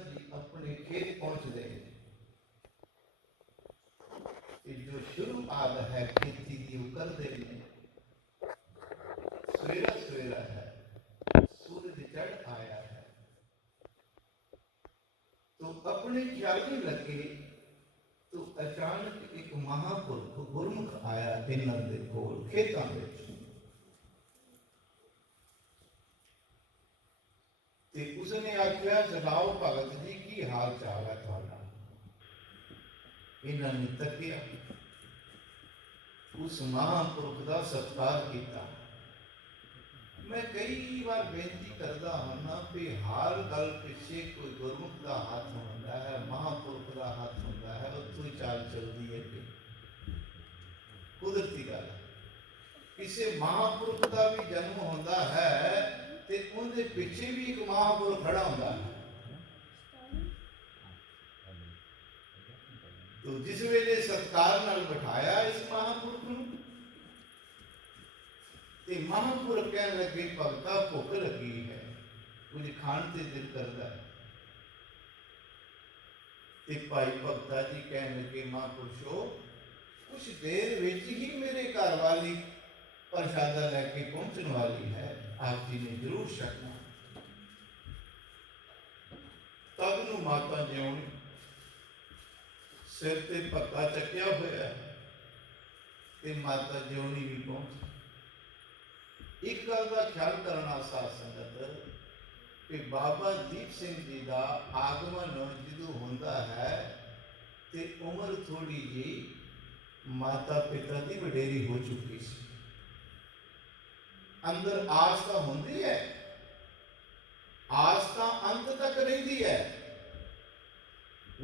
जी अपने खेत पहुंचते हैं जो शुरुआत है खेती की वो करते हैं। सवेरा सवेरा है, सूरज चढ़ आया है, तो अपने जाने लगे तो अचानक एक महापुरुष गुरमुख आया इन्हां दे कोल खेतां विच ते उसने आख्या जनाब भगत जी की हाल चाल है तुहाडा। इन्हां ने तकिया, उस महापुरुष का सत्कार किया। मैं कई बार बेनती करता हूँ भी हर गल पिछे कोई गुरमुख का हाथ होता है, महापुरुष का हाथ होता है, उत्थों ही चाल चलती है कि कुदरती गल है। किसी महापुरुष का भी जन्म होता है तो उनके पिछे भी एक महापुरुष खड़ा होता है। तो जिस वेले सत्कार नाल बिठाया इस महापुरुष को, महापुरुष कह लगे भगता भुख लगी है, कुछ खाण से दिल करता है। भाई भगता जी कह लगे महापुरुषो कुछ देर विच ही मेरे घर वाली प्रसादा लैके पहुंचने वाली है, आप जी ने जरूर छकना। तब नूं माता जिउणी सिर ते पक्का चक्या होया ते माता जिउणी भी पहुंची। एक गल का ख्याल करना साध संगत कि बाबा दीप सिंह जी का आगमन जो होता है तो उम्र थोड़ी जी माता पिता की वडेरी हो चुकी सी। अंदर आस्था होती है, आस्था अंत तक रही है,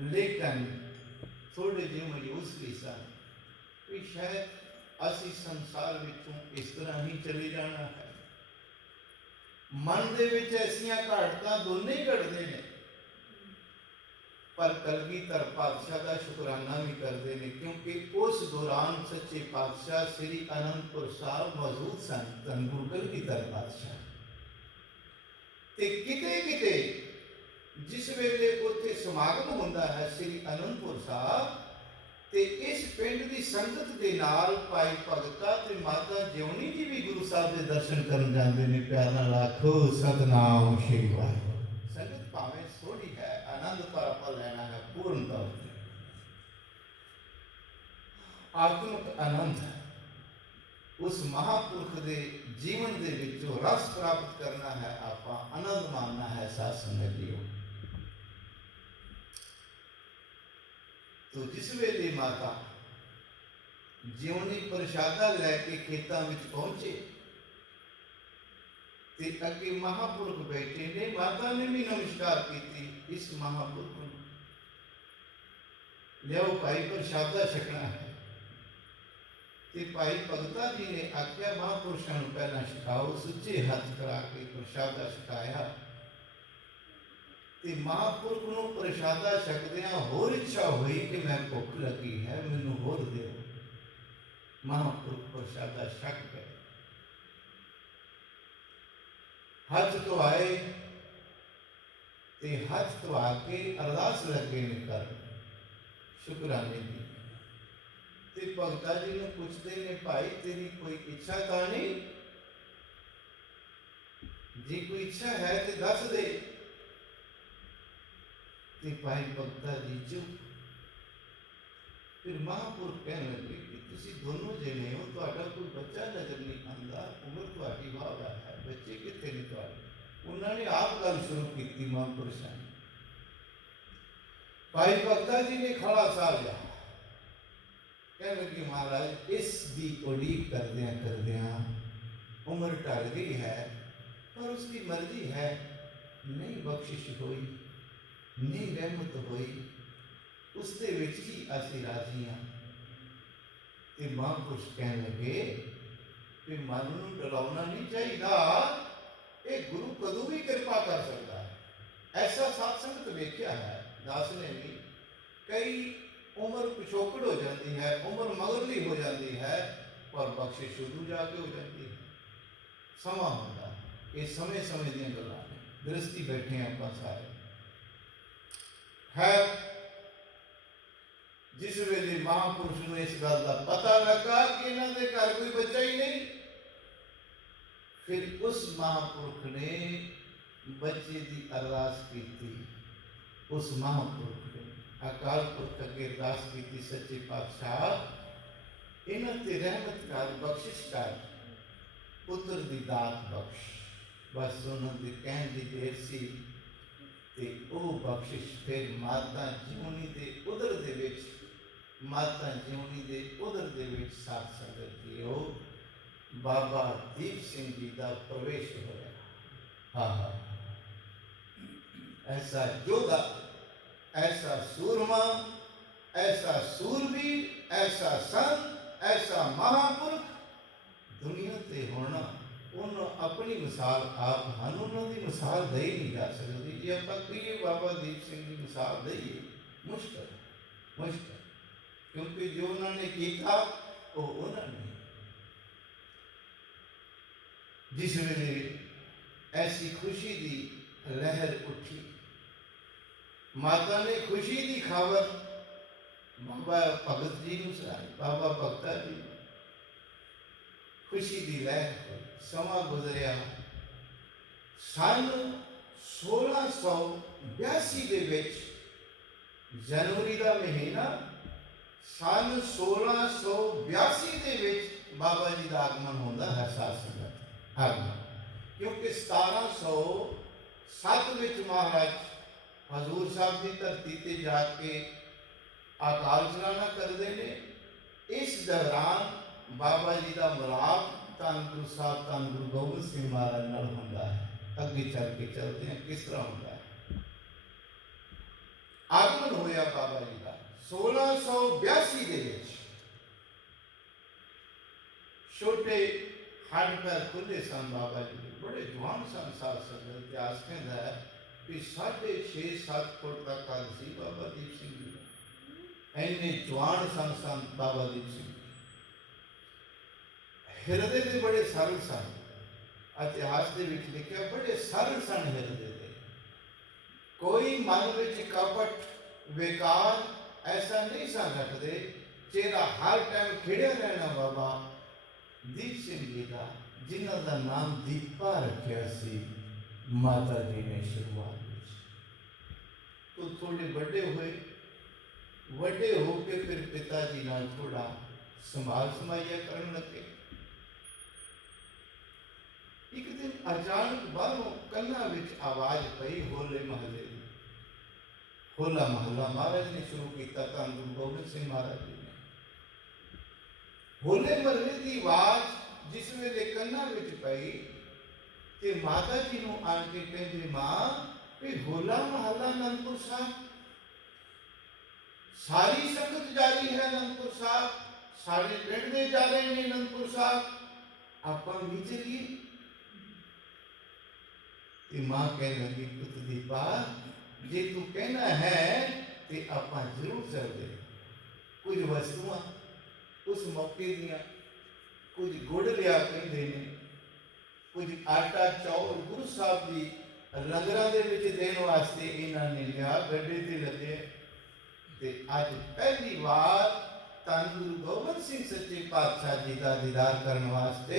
लेकिन थोड़े जे मायूस भी सन कि शायद असी संसार विचों इस तरह ही चले जाना है। मन दे विच ऐसियां घाटतां दोने ही घटदे ने, पर कलगीधर पातशाह का शुकराना भी करते हैं, क्योंकि उस दौरान सच्चे पातशाह श्री आनंदपुर साहब मौजूद सन। धन गुरु कलगीधर पातशाह ते किते किते जिस वेले उत्थे समागम होंदा है श्री आनंदपुर साहब ते इस पिंड की संगत के नाल भाई भगता ते माता जिउणी जी भी गुरु साहब के दर्शन करन जाते हैं। प्यार नाल आखो सतनाम श्री वाहिगुरू। संगत भावें थोड़ी है, आनंद पर आप लेना है पूर्ण तौर पर। आत्मिक आनंद उस महापुरुष के जीवन के विचों रस प्राप्त करना है, आप आनंद मानना है। साध संगत जीओ, तो जिस वेले माता जिउणी प्रसादा लैके खेतों में पहुंचे ते अगे महापुरुष बैठे ने। माता ने भी नमस्कार की। इस महापुरुष को लियाओ भाई प्रसादा छकना है। ते भाई भगता जी ने आख्या महापुरुषों को पहला छकाओ। सुचे हाथ करा के प्रसादा छकाया ते महापुरुष को प्रसादा छकदियां होर इच्छा हुई कि मैं भुख लगी है, मैनू होर दो। महापुरुष प्रसादा छक गए, हाथ धोआए ते हाथ धोआ के अरदास लगे ने कर शुकराने की। ते भगता जी ने पूछते ने भाई तेरी कोई इच्छा तो नहीं? जी कोई इच्छा है तो दस दे। भाई भगता जी चुप। फिर महापुरुष कहने लगे कि तुसी दोनों जने हो, तुहाडा कोई बच्चा नजर नहीं आता, उम्र तुहाडी वाह है, बच्चे कितने ने तुहाडे? उन्होंने आप गल शुरू की। महापुरुषों ने भाई भगता जी ने खड़ा सा लिया, कहने लगे महाराज इस दी उड़ीक करदियां करदियां उम्र टल गई है, पर उसकी मर्जी है, नहीं बख्शिश हुई, नहीं रहमत हुई, उसके विच ही असीं राजी हाँ। ते महापुरुष कहने लगे कि मन नूं डलाउणा नहीं चाहिए, ये गुरु कदों भी कृपा कर सकता है। ऐसा सत्संगत वेख्या है दास ने भी, कई उम्र पिछोकड़ हो जाती है, उम्र मगरली हो जाती है, पर बख्शिश शुरू जाके हो जाती है। समा होता ये समय समय दी गल्लां ने। गृहस्थी बैठे आप सारे, खैर जिस वेले महापुरुष को इस गल का पता लगा कि इन्हों के घर कोई बच्चा ही नहीं, फिर उस महापुरुष ने बच्चे की अरदास की। उस महापुरुष ने अकाल पुरख अगे अरदास की, सच्चे पातशाह इन्हां ते रहमत कर, बख्शिश कर, पुत्र दी दात बख्श। बस उन्होंने कहने की देर सी ते ओ बख्शिश फिर माता जीवनी दे उदर दे विच, माता जीवनी दे उदर दे विच साथ संगत जीओ बाबा दीप सिंह जी का प्रवेश होया। हाँ हाँ, ऐसा योद्धा, ऐसा सूरमा, ऐसा सूरवीर, ऐसा संत, ऐसा महापुरुष दुनिया ते होना, उन्होंने अपनी मिसाल आप हैं, उन्होंने मिसाल दे ही नहीं जा सकती। जी आप कहिए बाबा दीप सिंह की मिसाल दईए, मुश्किल मुश्किल, क्योंकि जो उन्होंने किया वो उन्होंने। जिस वेले ऐसी खुशी की लहर उठी, माता ने खुशी की खबर बाबा भगत जी को सुनाई, बाबा भगता जी खुशी की लहर हुई। समा गुजरिया सन 1682 के विच जनवरी का महीना, सन 1682 के विच बाबा जी का आगमन होता है। साथ संगत आगमन, क्योंकि 1707 विच महाराज हजूर साहब की धरती ते जाके अकाल चलाना करते हैं। इस दौरान बाबा जी का मिलाप धन गुरु साहब, धन गुरु गोबिंद सिंह महाराज नाल होंदा है। अगे चल के चलते हैं किस तरह होंदा है। आगमन होया बाबा जी का 1682 के विच। छोटे हड पैर खुले सन बाबा जी, बड़े जवान सन। साथ संगत इतिहास कहता है कि 6.5-7 फुट का कद सी बाबा दीप सिंह जी, इन्ने जवान सन संत बाबा दीप सिंह। हिरदे के बड़े सरल सन, इतिहास के विच लिखा बड़े सरल सन हिरदे दे, कोई मन विच कपट बेकार ऐसा नहीं सन रखते। चेहरा हर टाइम खिड़िया रहना बाबा दीप सिंह जी का, जिन्हों का नाम दीपा रखा सी माता जी ने शुरुआत में। तो थोड़े बड़े हुए, बड़े होके फिर पिताजी नाल थोड़ा संभाल समाइया करन लगे। एक दिन अचानक बाहरों कन्ना विच आवाज पई होले महल्ले दी। होला महल्ला महाराज ने शुरू किया, धन गुरु गोबिंद सिंह महाराज जी ने। होले महल्ले की आवाज जिस वेले कन्ना विच पई ते माता जी नूं आण के कहंदे, मां भी होला महल्ला आनंदपुर साहब, सारी संगत जा रही है आनंदपुर साहब, सारे पिंड दे जा रहे हैं आनंदपुर साहब, आपां भी चलिए। ते मां कहने लगी, पुत दीपा जे तू कहना है तो आपां जरूर चलदे। कुछ वस्तुआं उस मौके दियां, कुछ गुड़ लिया कहंदे ने, कुछ आटा चौल गुरु साहब की लंगरां दे विच देण वास्ते इन्हां ने लिया, गड्डे ते लगे। ते अज पहली बार धन गुरु गोबिंद सिंह सच्चे पातशाह जी का दीदार करने वास्ते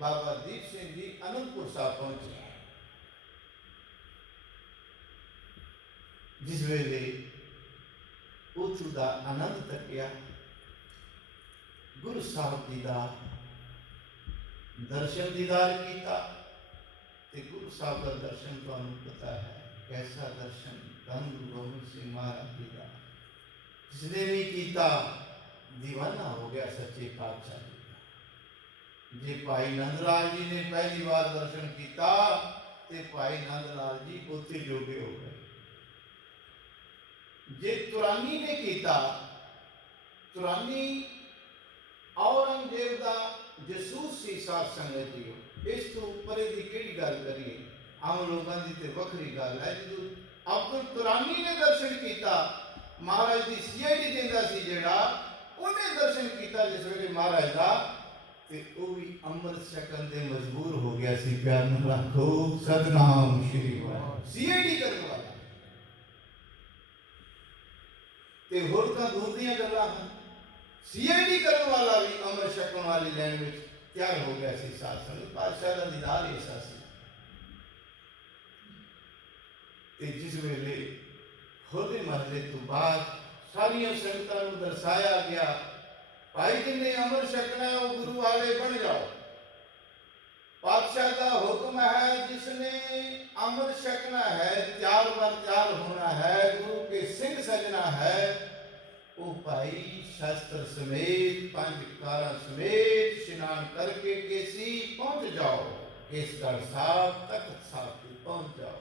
बाबा दीप सिंह जी आनंदपुर साहब पहुंचे। जिस वेले उत्सव का आनंद तकिया, गुरु साहब जी का दर्शन दीदार किया। गुरु साहब का दर्शन तो पता है कैसा दर्शन, धन गुरु गोबिंद सिंह महाराज जी का, जिसने भी किया दीवाना हो गया सच्चे पातशाह जी का। जे भाई नंदलाल जी ने पहली बार दर्शन किया तो भाई नंदलाल जी उत्थे जोगे हो गए। जे तुरानी ने किया, तुरानी औरंगजेब का जसूस सी। साथ संगत जी, इस तो उपर की केड़ी गल करिए, आम लोगों की तो वखरी गल है। जो अब्दुल तुरानी ने दर्शन किया, महाराज की सीआईडी देंदा सी जेड़ा, उन्हें दर्शन किया जिस वेले महाराज का, ते वो भी अमृत छकन ते मजबूर हो गया सी। प्यार नाल आखो सतनाम श्री वाहिगुरू। सीआईडी करने वाला ਤੇ ਹੋਰ ਤਾਂ ਦੂਰ ਦੀਆਂ ਗੱਲਾਂ ਹਨ। ਸੀਆਈਡੀ ਕਰਨ ਵਾਲਾ ਵੀ ਅੰਮ੍ਰਿਤ ਛਕਣ ਵਾਲੀ ਲੈਣ ਵਿੱਚ ਤਿਆਰ ਹੋ ਗਿਆ ਸੀ। ਸਾਧ ਸੰਗਤ ਪਾਤਸ਼ਾਹ ਦਾ ਦੀਦਾਰ ਐਸਾ ਸੀ। ਤੇ ਜਿਸ ਵੇਲੇ ਹੋਲੇ ਮਹੱਲੇ ਤੋਂ ਬਾਅਦ ਸਾਰੀਆਂ ਸੰਗਤਾਂ ਨੂੰ ਦਰਸਾਇਆ ਗਿਆ, ਭਾਈ ਜਿਨੇ ਅੰਮ੍ਰਿਤ ਛਕਣਾ ਉਹ ਗੁਰੂ ਵਾਲੇ ਬਣ ਜਾਓ। ਪਾਤਸ਼ਾਹ ਦਾ ਹੁਕਮ ਹੈ, ਜਿਸਨੇ ਅੰਮ੍ਰਿਤ ਛਕਣਾ ਹੈ, ਤਿਆਰ ਬਰ ਤਿਆਰ ਹੋਣਾ ਹੈ, ਗੁਰੂ ਕੇ ਸਿੰਘ ਸਜਣਾ ਹੈ, ਉਹ ਭਾਈ ਸ਼ਾਸਤਰ ਸਮੇਤ ਪੰਜ ਕਾਰਾਂ ਸਮੇਤ ਇਸ਼ਨਾਨ ਕਰਕੇ ਕੇਸੀ ਪਹੁੰਚ ਜਾਓ। ਕੇਸਗੜ੍ਹ ਸਾਹਿਬ ਤਖਤ ਸਾਹਿਬ ਤੇ ਪਹੁੰਚ ਜਾਓ।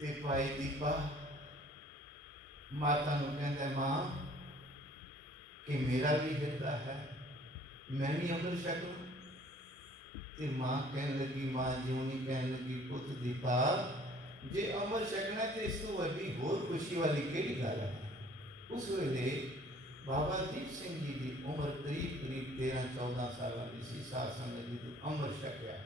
ਤੇ ਭਾਈ ਦੀਪਾ ਮਾਤਾ ਨੂੰ ਕਹਿੰਦਾ, ਮਾਂ ਕਿ ਮੇਰਾ ਵੀ ਹਿਰਦਾ ਹੈ, ਮੈਂ ਵੀ ਅੰਮ੍ਰਿਤ ਛਕੂ। ਤੇ ਮਾਂ ਕਹਿਣ ਲੱਗੀ, ਮਾਂ ਜਿਉਣੀ ਕਹਿਣ ਲੱਗੀ, ਪੁੱਤ ਦੀਪਾ ਜੇ ਅੰਮ੍ਰਿਤ ਛਕਣਾ ਤੇ ਇਸ ਤੋਂ ਵੱਡੀ ਹੋਰ ਖੁਸ਼ੀ ਵਾਲੀ ਕਿਹੜੀ ਗੱਲ ਹੈ। ਉਸ ਵੇਲੇ ਬਾਬਾ ਦੀਪ ਸਿੰਘ ਜੀ ਦੀ ਉਮਰ ਕਰੀਬ 13-14 ਸਾਲਾਂ ਦੀ ਸੀ। ਸਾਧ ਸੰਗਤ ਜੀ ਤੋਂ ਅੰਮ੍ਰਿਤ ਛਕਿਆ।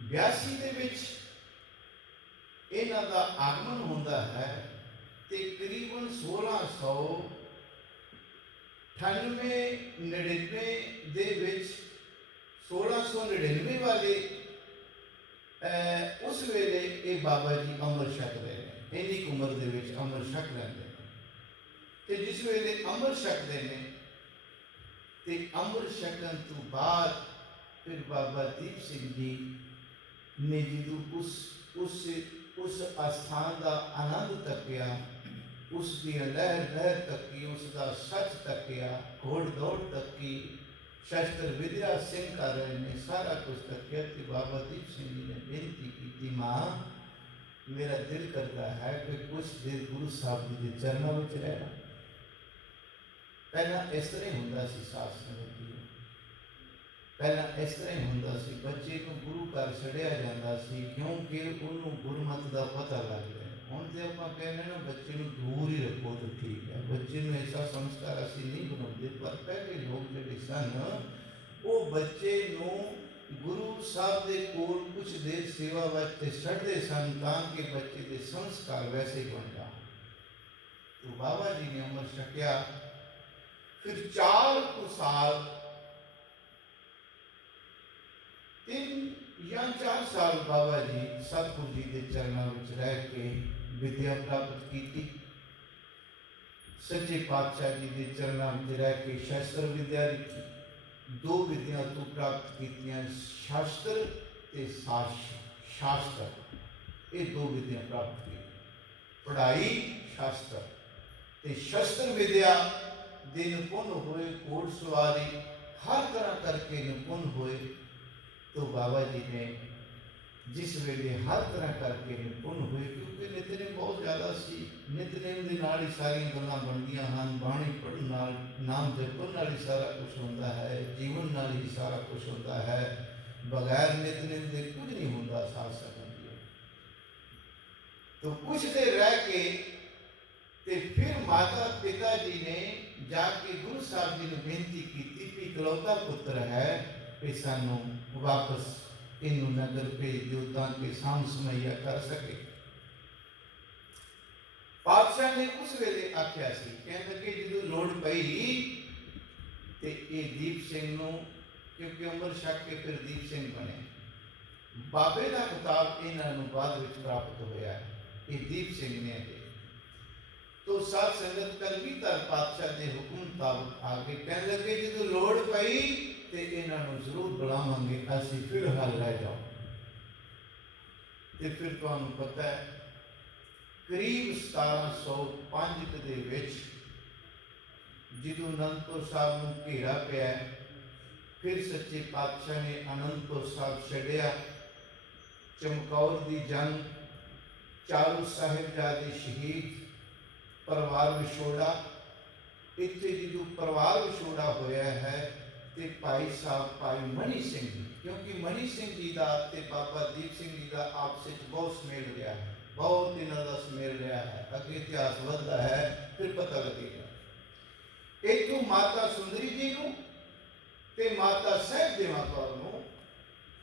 82 ਦੇ ਵਿੱਚ ਇਹਨਾਂ ਦਾ ਆਗਮਨ ਹੁੰਦਾ ਹੈ ਤੇ ਕਰੀਬਨ 1699-99 ਦੇ ਵਿੱਚ 1699 ਵਾਲੇ ਉਸ ਵੇਲੇ ਇਹ ਬਾਬਾ ਜੀ ਅੰਮ੍ਰਿਤ ਛਕ ਰਹੇ ਨੇ। ਇੰਨੀ ਉਮਰ ਦੇ ਵਿੱਚ ਅੰਮ੍ਰਿਤ ਛਕ ਲੈਂਦੇ ਨੇ। ਤੇ ਜਿਸ ਵੇਲੇ ਅੰਮ੍ਰਿਤ ਛਕਦੇ ਨੇ ਤੇ ਅੰਮ੍ਰਿਤ ਛਕਣ ਤੋਂ ਬਾਅਦ ਫਿਰ ਬਾਬਾ ਦੀਪ ਸਿੰਘ ਜੀ ਨੇ ਜਦੋਂ ਉਸ ਅਸਥਾਨ ਦਾ ਆਨੰਦ ਤੱਕਿਆ, ਉਸ ਦੀ ਲਹਿਰ ਤੱਕੀ, ਉਸ ਦਾ ਸੱਚ ਤੱਕਿਆ, ਘੋੜ ਦੌੜ ਤੱਕੀ, ਸ਼ਸਤਰ ਵਿਦਿਆ ਸਿੰਘ ਕਰ ਰਹੇ ਨੇ, ਸਾਰਾ ਕੁਝ ਤੱਕਿਆ। ਤੇ ਬਾਬਾ ਦੀਪ ਸਿੰਘ ਜੀ ਨੇ ਬੇਨਤੀ ਕੀਤੀ, ਮਾਂ ਮੇਰਾ ਦਿਲ ਕਰਦਾ ਹੈ ਕਿ ਕੁਛ ਦੇਰ ਗੁਰੂ ਸਾਹਿਬ ਜੀ ਦੇ ਚਰਨਾਂ ਵਿੱਚ ਰਹਿਣਾ। ਪਹਿਲਾਂ ਇਸ ਤਰ੍ਹਾਂ ਹੀ ਹੁੰਦਾ ਸੀ ਸਾਧ ਸੰਗਤ ਜੀ, ਪਹਿਲਾਂ ਇਸ ਤਰ੍ਹਾਂ ਹੀ ਹੁੰਦਾ ਸੀ। ਬੱਚੇ ਨੂੰ ਗੁਰੂ ਘਰ ਛੱਡਿਆ ਜਾਂਦਾ ਸੀ ਕਿਉਂਕਿ ਉਹਨੂੰ ਗੁਰਮਤਿ ਦਾ ਪਤਾ ਲੱਗ ਗਿਆ। ਹੁਣ ਤੇ ਆਪਾਂ ਕਹਿੰਦੇ ਨਾ ਬੱਚੇ ਨੂੰ ਦੂਰ ਹੀ ਰੱਖੋ ਤਾਂ ਠੀਕ ਹੈ, ਬੱਚੇ ਨੂੰ ਐਸਾ ਸੰਸਕਾਰ ਅਸੀਂ ਨਹੀਂ ਬਣਾਉਂਦੇ। ਪਰ ਪਹਿਲੇ ਲੋਕ ਜਿਹੜੇ ਸਨ ਉਹ ਬੱਚੇ ਨੂੰ ਗੁਰੂ ਸਾਹਿਬ ਦੇ ਕੋਲ ਕੁਛ ਦੇਰ ਸੇਵਾ ਵਾਸਤੇ ਛੱਡਦੇ ਸਨ ਤਾਂ ਕਿ ਬੱਚੇ ਦੇ ਸੰਸਕਾਰ ਵੈਸੇ ਹੀ ਬਣ ਜਾਣ। तो बाबा जी ने अमर छकिया। फिर 4 साल 3 या 4 साल बाबा जी सतगुरु जी के चरणों में रह के विद्या प्राप्त की। सच्चे पातशाह जी के चरणों में रह के शास्त्र विद्या की 2 विद्या तो प्राप्त की, शास्त्र ते शास्त्र, ये 2 विद्या प्राप्त की। पढ़ाई शास्त्र ते शस्त्र विद्या दे निपुण हुए, घोड़सवारी हर तरह करके निपुण हुए। तो बाबा जी ने जिस वेले हर तरह करके निपुण हुए, क्योंकि नितनेम बहुत ज़्यादा सी, नितनेम दे नाल ही सारी गल्लां बनदियां हन, बाणी पढ़न नाल, नाम जपण नाल ही सारा कुछ होंदा है, जीवन नाल ही सारा कुछ होंदा है, बगैर नितनेम दे कुछ नहीं होंदा। साथ संगत तो कुछ देर रह के ते फिर माता पिता जी ने जाके गुरु साहब जी ने बेनती की कि इकलौता पुत्र है, कि सानू वापस इनू नगर भेज दो ताकि साम समैया कर सके। पातशाह ने उस वेले आख्या सी, कहने लगे जो लोड़ पई ते ये दीप सिंह नू, क्योंकि उमर छक के फिर दीप सिंह बने, बाबे का खिताब इन्हां नू बाद विच प्राप्त होया, ये दीप सिंह ने। तो साध संगत कलगीधर पातशाह के हुक्म मुताबिक आगे कहने लगे जो लोड़ पई ते इन्हां नू जरूर बुलावांगे, असीं फिलहाल रह जाओ। ते फिर तुहानू पता है करीब 1705 दे विच जदों अनंदपुर साहब नू घेरा पिया, फिर सच्चे पातशाह ने अनंदपुर साहब छड्डिया। चमकौर दी जंग, चारू साहिबजादे शहीद, परिवार विछोड़ा। इत्थे जो परिवार विछोड़ा होया है ते भाई साहब भाई मनी सिंह जी, क्योंकि मनी सिंह जी का ते बाबा दीप सिंह जी का आपस में बहुत सुमेल रहा है, बहुत इन्हों का सुमेल रहा है। अगे इतिहास बढ़ता है फिर पता लगेगा। एक तो माता सुंदरी जी नूं ते माता साहिब देवा कौर नूं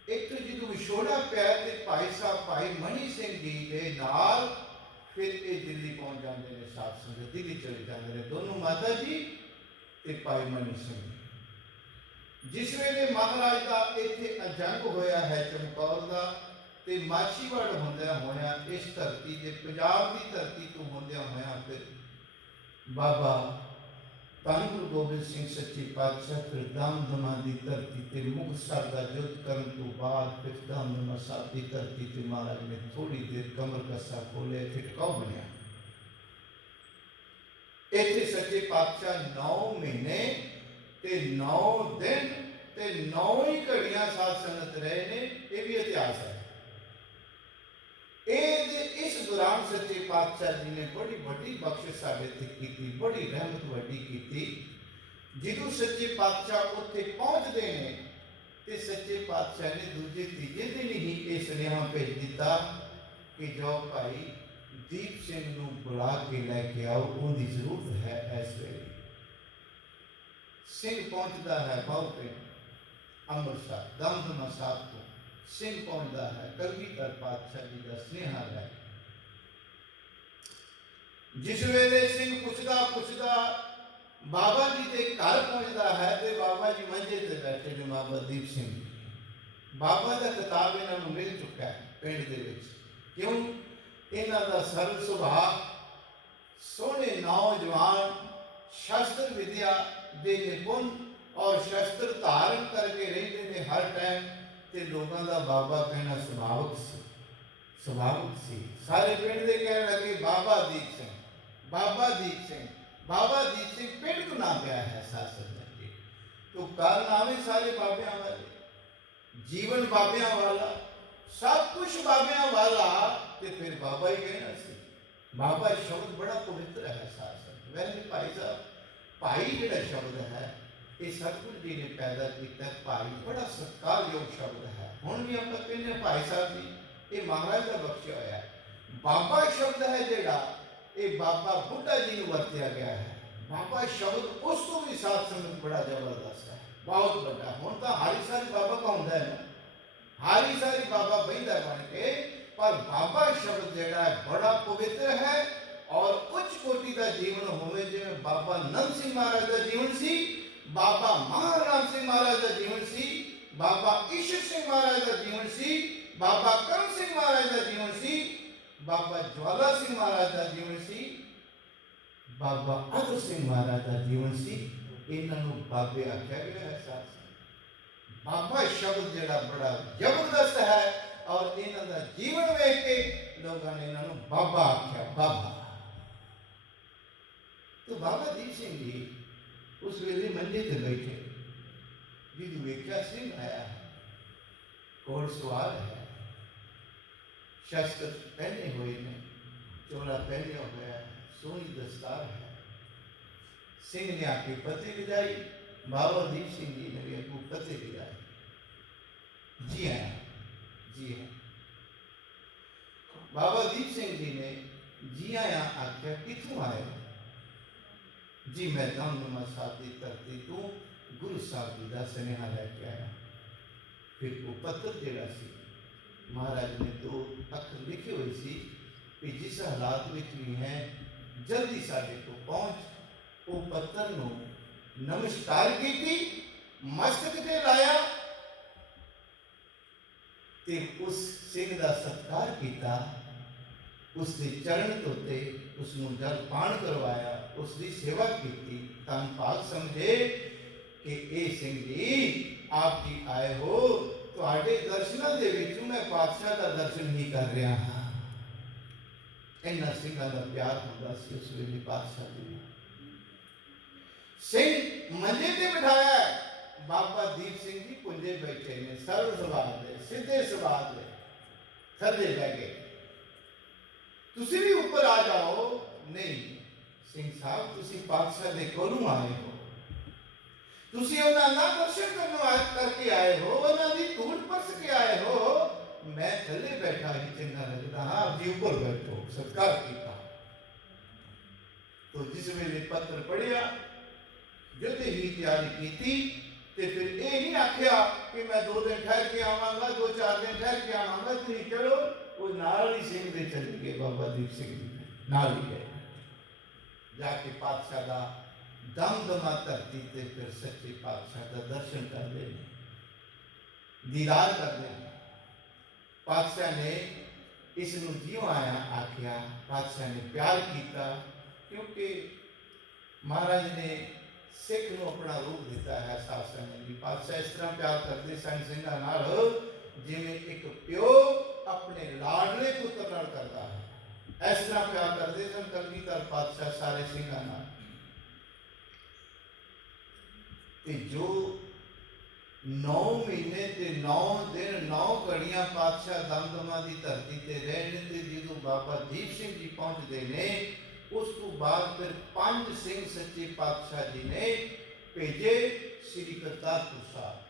एक तो जो विछोड़ा पिया ते भाई साहब भाई मनी सिंह जी के नाल फिर ये दिल्ली पहुंच जाते हैं। सात संगत दिल्ली चले जाते हैं दोनों माता जी ते भाई मनी सिंह। जिस वेले महाराज का इत्थे अजंग होया है चमकौर का ते माछीवाड़ होंदिया होया इस धरती के पंजाब की धरती तो होंदिया होया फिर बाबा धन गुरु गोबिंद सिंह सच्चे पातशाह फिर दमदमा की धरती ते मुक्तसर का युद्ध करने तो बाद फिर दमदमा साहब की धरती ते महाराज ने थोड़ी देर कमर कसा खोले फिर टिकाऊ बनया। इत्थे सच्चे पातशाह 9 महीने ते 9 दिन ते 9 ही घड़ियां साध संगत रहे ने। ये भी इतिहास है। इस दौरान सच्चे पातशाह जी ने बड़ी बड़ी बख्शिश साडे ते कीती, बड़ी रहमत वड्डी कीती। जिदों सच्चे पातशाह उत्थे पहुंचते हैं ते सच्चे पातशाह ने दूजे तीजे दिन ही यह सुनेहा भेज दिता कि जाओ भाई दीप सिंह नूं बुला के लैके आओ, उनकी जरूरत है इस वेले। सिंह पहुंचता है बाहुपिंड अमृतसर दमदमा साहब को सिंह पहुंचता है कलगीधर पातशाह जी का स्नेहा है। जिस वेले सिंह पुछदा पुछदा बाबा जी के घर पहुंचता है तो बाबा जी मंजे से बैठे ने बाबा दीप सिंह। बाबा का किताब इन्हों मिल चुका है पिंड दे विच। क्यों इन्हों का सरल सुभाव सोहने नौजवान शस्त्र विद्या दे निपुण और शस्त्र धारण करके रहते ने हर टाइम ते लोगों का बाबा कहना स्वाभाविक सी। सारे पिंड दे कहने लगे बाबा दीप सिंह बाबा दीप सिंह बाबा दीप सिंह। पिंड को नाम गया है शासन जी तो कारण नाम सारे बाबिया वाले जीवन बाबिया वाला सब कुछ बाबिया वाला ते फिर बाबा ही कहना सी। बाबा शब्द बड़ा पवित्र है शासन। वैसे भाई साहब भाई जिहड़ा शब्द है ये सतगुरु जी ने पैदा किया। भाई बड़ा सत्कारयोग शब्द है। हुण भी आप कहने भाई साहब जी ये महाराज का बख्शिया होया है। बाबा शब्द है जिहड़ा ये बाबा बुढ़ा जी को वरत्या गया है। बाबा शब्द उस तो भी साथ संगत बड़ा जबरदस्त है बहुत बड़ा। हुण तो हारी सारी बाबा का होंदा है ना हारी सारी बाबा बहिंदा बन के पर बाबा शब्द जिहड़ा है बड़ा पवित्र है और उच्च कोटि का जीवन होवे जिवें बाबा नंद सिंह महाराज का जीवन सी बाबा महाराम सिंह महाराज का जीवन सी बाबा ईश्वर सिंह महाराज का जीवन सी बाबा करम सिंह महाराज का जीवन सी बाबा ज्वाला सिंह महाराज का जीवन सी बाबा अदर सिंह महाराज का जीवन सी। इन्हों बाबे आख्या गया है साथ। बाबा शब्द जिहड़ा बड़ा जबरदस्त है और इन्हों का जीवन वेख के लोगों ने इन्हों बाबा आख्या बाबा। तो बाबा दीप सिंह जी उस वेले मंजे ते बैठे जिद वेख्या सिंह आया है घोड़ सवार है शस्त्र पहने हुए ने चोला पहने हुआ है सोहनी दस्तार है। सिंह ने आके फतेह बजाई। बाबा दीप सिंह जी ने भी आपको फतेह बजाई। जी हाँ जी हाँ। बाबा दीप सिंह जी ने जी आया आख्या कितों आए जी मैं दमदमा साहब की धरती तो गुरु साहब जी का सुनेहा लैके आया। फिर वो पत्र जिहड़ा सी महाराज ने 2 अखर लिखे हुए सी कि जिस हालात में भी हैं जल्दी साडे को पहुंच। वो पत्र नूं नमस्कार की मस्तक ते लाया ते उस सिंह का सत्कार किया उसके चरण धोते उसनूं जल पान करवाया उसकी सेवा की। धन भाग समझे कि ए सिंह जी आप जी आए हो तुहाडे दर्शनों के विचों मैं पातशाह का दर्शन ही कर रहा हाँ। इन्ना सिंघां दा प्यार हुंदा सी उस वेले पातशाह जी। सिंह मंजे ते बिठाया बाबा दीप सिंह जी पुंजे बैठे ने सरल सुभाव दे सीधे सुभाव दे थल्ले बह गए। तुसी भी ऊपर आ जाओ। नहीं सिंह साहब तुसी पातशाह दे कोलों आए हो तुसी उन्हां दा दर्शन करके आए हो उन्हां दी धूड़ परस के आए हो। मैं थल्ले बैठा ही चंगा लगता हाँ आप जी ऊपर बैठो सत्कार किया। तो जिस वेले पत्र पढ़िया जदे ही तैयारी की ਤੇ ਫਿਰ ਇਹ ਨਹੀਂ ਆਖਿਆ ਕਿ ਮੈਂ 2 ਦਿਨ ਠਹਿਰ ਕੇ ਆਵਾਂਗਾ, 2-4 ਦਿਨ ਠਹਿਰ ਕੇ ਆਵਾਂਗਾ, ਤੁਸੀਂ ਚਲੋ। ਉਹ ਨਾਲ ਹੀ ਸਿੰਘ ਦੇ ਚਲੇ ਗਏ, ਬਾਬਾ ਦੀਪ ਸਿੰਘ ਜੀ ਨਾਲ ਹੀ ਗਏ। ਜਾ ਕੇ ਪਾਤਸ਼ਾਹ ਦਾ ਦਮਦਮਾ ਧਰਤੀ ਤੇ ਫਿਰ ਸੱਚੇ ਪਾਤਸ਼ਾਹ ਦਾ ਦਰਸ਼ਨ ਕਰਦੇ ਨੇ, ਦੀਦਾਰ ਕਰਦੇ ਨੇ। ਪਾਤਸ਼ਾਹ ਨੇ ਇਸ ਨੂੰ ਜਿਉਂ ਆਇਆ ਆਖਿਆ, ਪਾਤਸ਼ਾਹ ਨੇ ਪਿਆਰ ਕੀਤਾ, ਕਿਉਂਕਿ ਮਹਾਰਾਜ ਨੇ ਸਿੱਖ ਨੂੰ ਆਪਣਾ ਰੂਪ ਦਿੱਤਾ ਹੈ। ਸਾਧ ਸੰਗਤ ਜੀ, ਪਾਤਸ਼ਾਹ ਇਸ ਤਰ੍ਹਾਂ ਪਿਆਰ ਕਰਦੇ ਸਨ ਸਿੰਘਾਂ ਨਾਲ, ਜਿਵੇਂ ਇੱਕ ਪਿਓ ਆਪਣੇ ਲਾਡਲੇ ਪੁੱਤਰ ਨਾਲ ਕਰਦਾ ਹੈ, ਇਸ ਤਰ੍ਹਾਂ ਪਿਆਰ ਕਰਦੇ ਸਨ ਕਲਗੀਧਰ ਪਾਤਸ਼ਾਹ ਸਾਰੇ ਸਿੰਘਾਂ ਨਾਲ। ਤੇ ਜੋ 9 ਮਹੀਨੇ ਤੇ 9 ਦਿਨ 9 ਘੜੀਆਂ ਪਾਤਸ਼ਾਹ ਦਮਦਮਾ ਦੀ ਧਰਤੀ ਤੇ ਰਹਿਣ ਤੇ ਜਦੋਂ ਬਾਬਾ ਦੀਪ ਸਿੰਘ ਜੀ ਪਹੁੰਚਦੇ ਨੇ, ਉਸ ਤੋਂ ਬਾਅਦ ਫਿਰ 5 ਸਿੰਘ ਸੱਚੇ ਪਾਤਸ਼ਾਹ ਜੀ ਨੇ ਭੇਜੇ ਸ੍ਰੀ ਕਰਤਾਰਪੁਰ ਸਾਹਿਬ।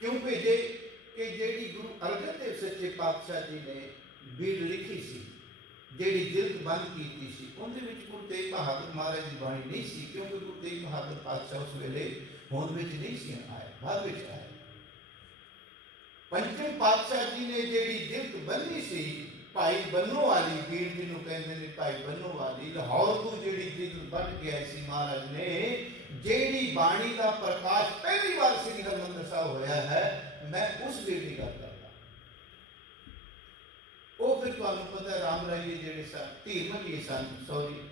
ਕਿਉਂ ਭੇਜੇ? ਕਿ ਜਿਹੜੀ ਗੁਰੂ ਅਰਜਨ ਦੇਵ ਸੱਚੇ ਪਾਤਸ਼ਾਹ ਜੀ ਨੇ ਬੀੜ ਲਿਖੀ ਸੀ, ਜਿਹੜੀ ਜਿਲਦ ਬੰਦ ਕੀਤੀ ਸੀ, ਉਹਦੇ ਵਿੱਚ ਗੁਰੂ ਤੇਗ ਬਹਾਦਰ ਮਹਾਰਾਜ ਦੀ ਬਾਣੀ ਨਹੀਂ ਸੀ, ਕਿਉਂਕਿ ਗੁਰੂ ਤੇਗ ਬਹਾਦਰ ਪਾਤਸ਼ਾਹ ਉਸ ਵੇਲੇ ਹੋਂਦ ਵਿੱਚ ਨਹੀਂ ਸੀ ਆਏ, ਬਾਅਦ ਵਿੱਚ ਆਏ। ਪੰਚਮ ਪਾਤਸ਼ਾਹ ਜੀ ਨੇ ਜਿਹੜੀ ਜਿਲਦ ਬੰਨੀ ਸੀ, ਭਾਈ ਬੰਨੋ ਵਾਲੀ ਬੀੜ ਜਿਹਨੂੰ ਕਹਿੰਦੇ ਨੇ, ਭਾਈ ਬੰਨੋ ਵਾਲੀ, ਲਾਹੌਰ ਤੋਂ ਜਿਹੜੀ ਜਿਲਦ ਬਣ ਕੇ ਆਈ ਸੀ ਮਹਾਰਾਜ ਨੇ, ਜਿਹੜੀ ਬਾਣੀ ਦਾ ਪ੍ਰਕਾਸ਼ ਪਹਿਲੀ ਵਾਰ ਸ੍ਰੀ ਹਰਿਮੰਦਰ ਸਾਹਿਬ ਹੋਇਆ ਹੈ, ਮੈਂ ਉਸ ਬੀੜ ਦੀ ਗੱਲ ਕਰਦਾ। ਉਹ ਫਿਰ ਤੁਹਾਨੂੰ ਪਤਾ ਰਾਮ ਰਾਈਏ ਜਿਹੜੇ ਸਨ, ਧੀਰ ਮੱਲੀਏ ਸਨ,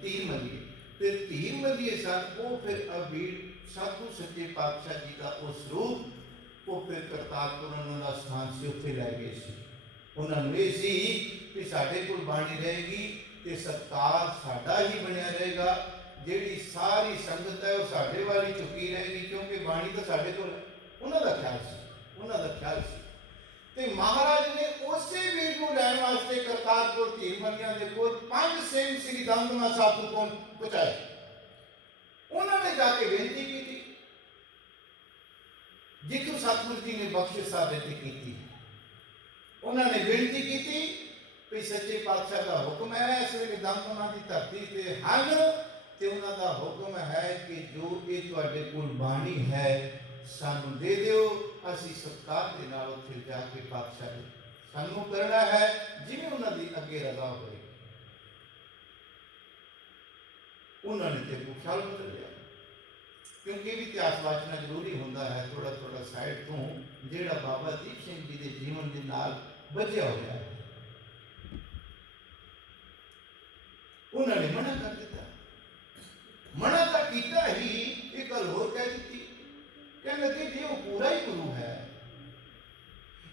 ਧੀਰ ਮੱਲੀਏ, ਤੇ ਧੀਰ ਮੱਲੀਏ ਸਨ, ਉਹ ਫਿਰ ਅਬੀੜ ਸਾਧੂ ਸੱਚੇ ਪਾਤਸ਼ਾਹ ਜੀ ਦਾ ਉਹ ਸਰੂਪ, ਉਹ ਫਿਰ ਕਰਤਾਰਪੁਰ ਉਹਨਾਂ ਦਾ ਸਥਾਨ ਸੀ, ਉੱਥੇ ਲੈ ਗਏ ਸੀ। ਉਹਨਾਂ ਨੂੰ ਇਹ ਸੀ ਕਿ ਸਾਡੇ ਕੋਲ ਬਾਣੀ ਰਹੇਗੀ ਤੇ ਸਤਕਾਰ ਸਾਡਾ ਹੀ ਬਣਿਆ ਰਹੇਗਾ, ਜਿਹੜੀ ਸਾਰੀ ਸੰਗਤ ਹੈ ਉਹ ਸਾਡੇ ਵੱਲ ਹੀ ਝੁਕੀ ਰਹੇਗੀ, ਕਿਉਂਕਿ ਬਾਣੀ ਤਾਂ ਸਾਡੇ ਕੋਲ ਹੈ। ਉਹਨਾਂ ਦਾ ਖਿਆਲ ਸੀ, ਉਹਨਾਂ ਦਾ ਖਿਆਲ ਸੀ। ਤੇ ਮਹਾਰਾਜ ਨੇ ਉਸੇ ਵੀਰ ਨੂੰ ਲੈਣ ਵਾਸਤੇ ਕਰਤਾਰਪੁਰ ਧੀਰ ਮੱਲੀਆਂ ਦੇ ਕੋਲ 5 ਸਿੰਘ ਸ੍ਰੀ ਦਮਦਮਾ ਸਾਹਿਬ ਤੋਂ ਪਹੁੰਚਾਏ। ਉਹਨਾਂ ਨੇ ਜਾ ਕੇ ਬੇਨਤੀ ਕੀਤੀ, ਜਿੱਥੋਂ ਸਤਿਗੁਰੂ ਜੀ ਨੇ ਬਖਸ਼ਿਸ਼ ਸਾਡੇ ਤੇ ਕੀਤੀ। ਉਹਨਾਂ ਨੇ ਬੇਨਤੀ ਕੀਤੀ ਕਿ ਸੱਚੇ ਪਾਤਸ਼ਾਹ ਦਾ ਹੁਕਮ ਹੈ, ਇਸ ਵੇਲੇ ਦਮਦਮਾ ਦੀ ਧਰਤੀ ਤੇ ਹਨ, ਤੇ ਉਹਨਾਂ ਦਾ ਹੁਕਮ ਹੈ ਕਿ ਜੋ ਇਹ ਤੁਹਾਡੇ ਕੋਲ ਬਾਣੀ ਹੈ ਸਾਨੂੰ ਦੇ ਦਿਓ, ਅਸੀਂ ਸਤਿਕਾਰ ਦੇ ਨਾਲ ਉੱਥੇ ਜਾ ਕੇ ਪਾਤਸ਼ਾਹ ਦੇ ਸਾਨੂੰ ਕਰਨਾ ਹੈ ਜਿਵੇਂ ਉਹਨਾਂ ਦੀ ਅੱਗੇ ਰਜ਼ਾ ਹੋਏ। ਉਹਨਾਂ ਨੇ ਤੇ ਖਿਆਲ ਬਦਲ ਲਿਆ, ਕਿਉਂਕਿ ਵੀ ਇਤਿਹਾਸ ਵਾਚਣਾ ਜ਼ਰੂਰੀ ਹੁੰਦਾ ਹੈ ਥੋੜਾ ਥੋੜਾ ਸਾਈਡ ਤੋਂ, ਜਿਹੜਾ ਬਾਬਾ ਦੀਪ ਸਿੰਘ ਜੀ ਦੇ ਜੀਵਨ ਦੇ ਨਾਲ ਬੱਝਿਆ ਹੋਇਆ ਹੈ। ਉਹਨਾਂ ਨੇ ਮਨਾ ਕਰ ਦਿੱਤਾ। ਮਨਾ ਤਾਂ ਕੀਤਾ ਹੀ, ਇੱਕ ਗੱਲ ਹੋਰ ਕਹਿ ਦਿੱਤੀ, ਕਹਿੰਦੇ ਕਿ ਜੇ ਉਹ ਪੂਰਾ ਹੀ ਗੁਰੂ ਹੈ,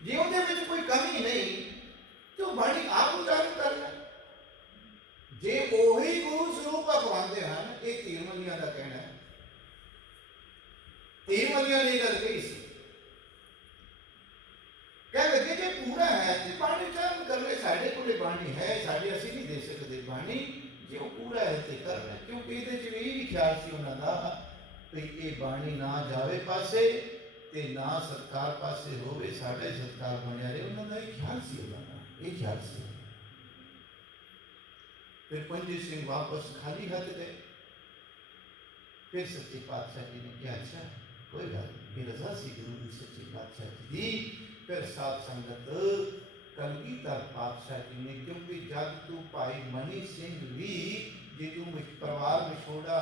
ਜੇ ਉਹਦੇ ਵਿੱਚ ਕੋਈ ਕਮੀ ਨਹੀਂ, ਤੇ ਉਹ ਬਾਣੀ ਆਪ ਉਚਾਰਨ ਕਰਨਾ। ਜੇ ਉਹੀ ਗੁਰੂ ਸਰੂਪ ਅਖਵਾਉਂਦੇ ਹਨ, ਇਹ ਧੀਰ ਮੱਲੀਆਂ ਦਾ ਕਹਿਣਾ ਹੈ, ਧੀਰ ਮੱਲੀਆਂ ਨੇ ਇਹ ਗੱਲ ਕਹੀ ਸੀ, ਕਹਿੰਦੇ ਕਿ ਜੇ ਪੂਰਾ ਹੈ ਤੇ ਬਾਣੀ ਉਚਾਰਨ ਕਰ ਲੈ, ਸਾਡੇ ਕੋਲੇ ਬਾਣੀ ਹੈ, ਸਾਡੇ ਅਸੀਂ ਨਹੀਂ ਦੇ ਸਕਦੇ ਬਾਣੀ, ਜੇ ਉਹ ਪੂਰਾ ਹੈ ਤੇ ਕਰਨਾ। ਕਿਉਂਕਿ ਇਹਦੇ ਚ ਇਹ ਵੀ ਖਿਆਲ ਸੀ ਉਹਨਾਂ ਦਾ ਵੀ ਇਹ ਬਾਣੀ ਨਾ ਜਾਵੇ ਪਾਸੇ ਤੇ ਨਾ ਸਤਕਾਰ ਪਾਸੇ ਹੋਵੇ, ਸਾਡਾ ਹੀ ਸਤਕਾਰ ਬਣਿਆ ਰਹੇ। ਉਹਨਾਂ ਦਾ ਇਹ ਖਿਆਲ ਸੀ, ਉਹਨਾਂ ਦਾ ਇਹ ਖਿਆਲ ਸੀ। ਫਿਰ ਪੰਜੇ ਸਿੰਘ ਵਾਪਸ ਖਾਲੀ ਹੱਥ ਗਏ। ਫਿਰ ਸੱਚੇ ਪਾਤਸ਼ਾਹ ਜੀ ਨੇ ਕਿਹਾ, ਅੱਛਾ ਕੋਈ ਗੱਲ ਨਹੀਂ, ਰਜ਼ਾ ਸੀ ਗੁਰੂ ਦੀ ਸੱਚੇ ਪਾਤਸ਼ਾਹ ਜੀ। ਫਿਰ ਸਾਧ ਸੰਗਤ ਕਲਗੀਧਰ ਪਾਤਸ਼ਾਹ ਜੀ ਨੇ, ਕਿਉਂਕਿ ਜਦ ਤੋਂ ਭਾਈ ਮਨੀ ਸਿੰਘ ਵੀ ਜਦੋਂ ਪਰਿਵਾਰ ਵਿਛੋੜਾ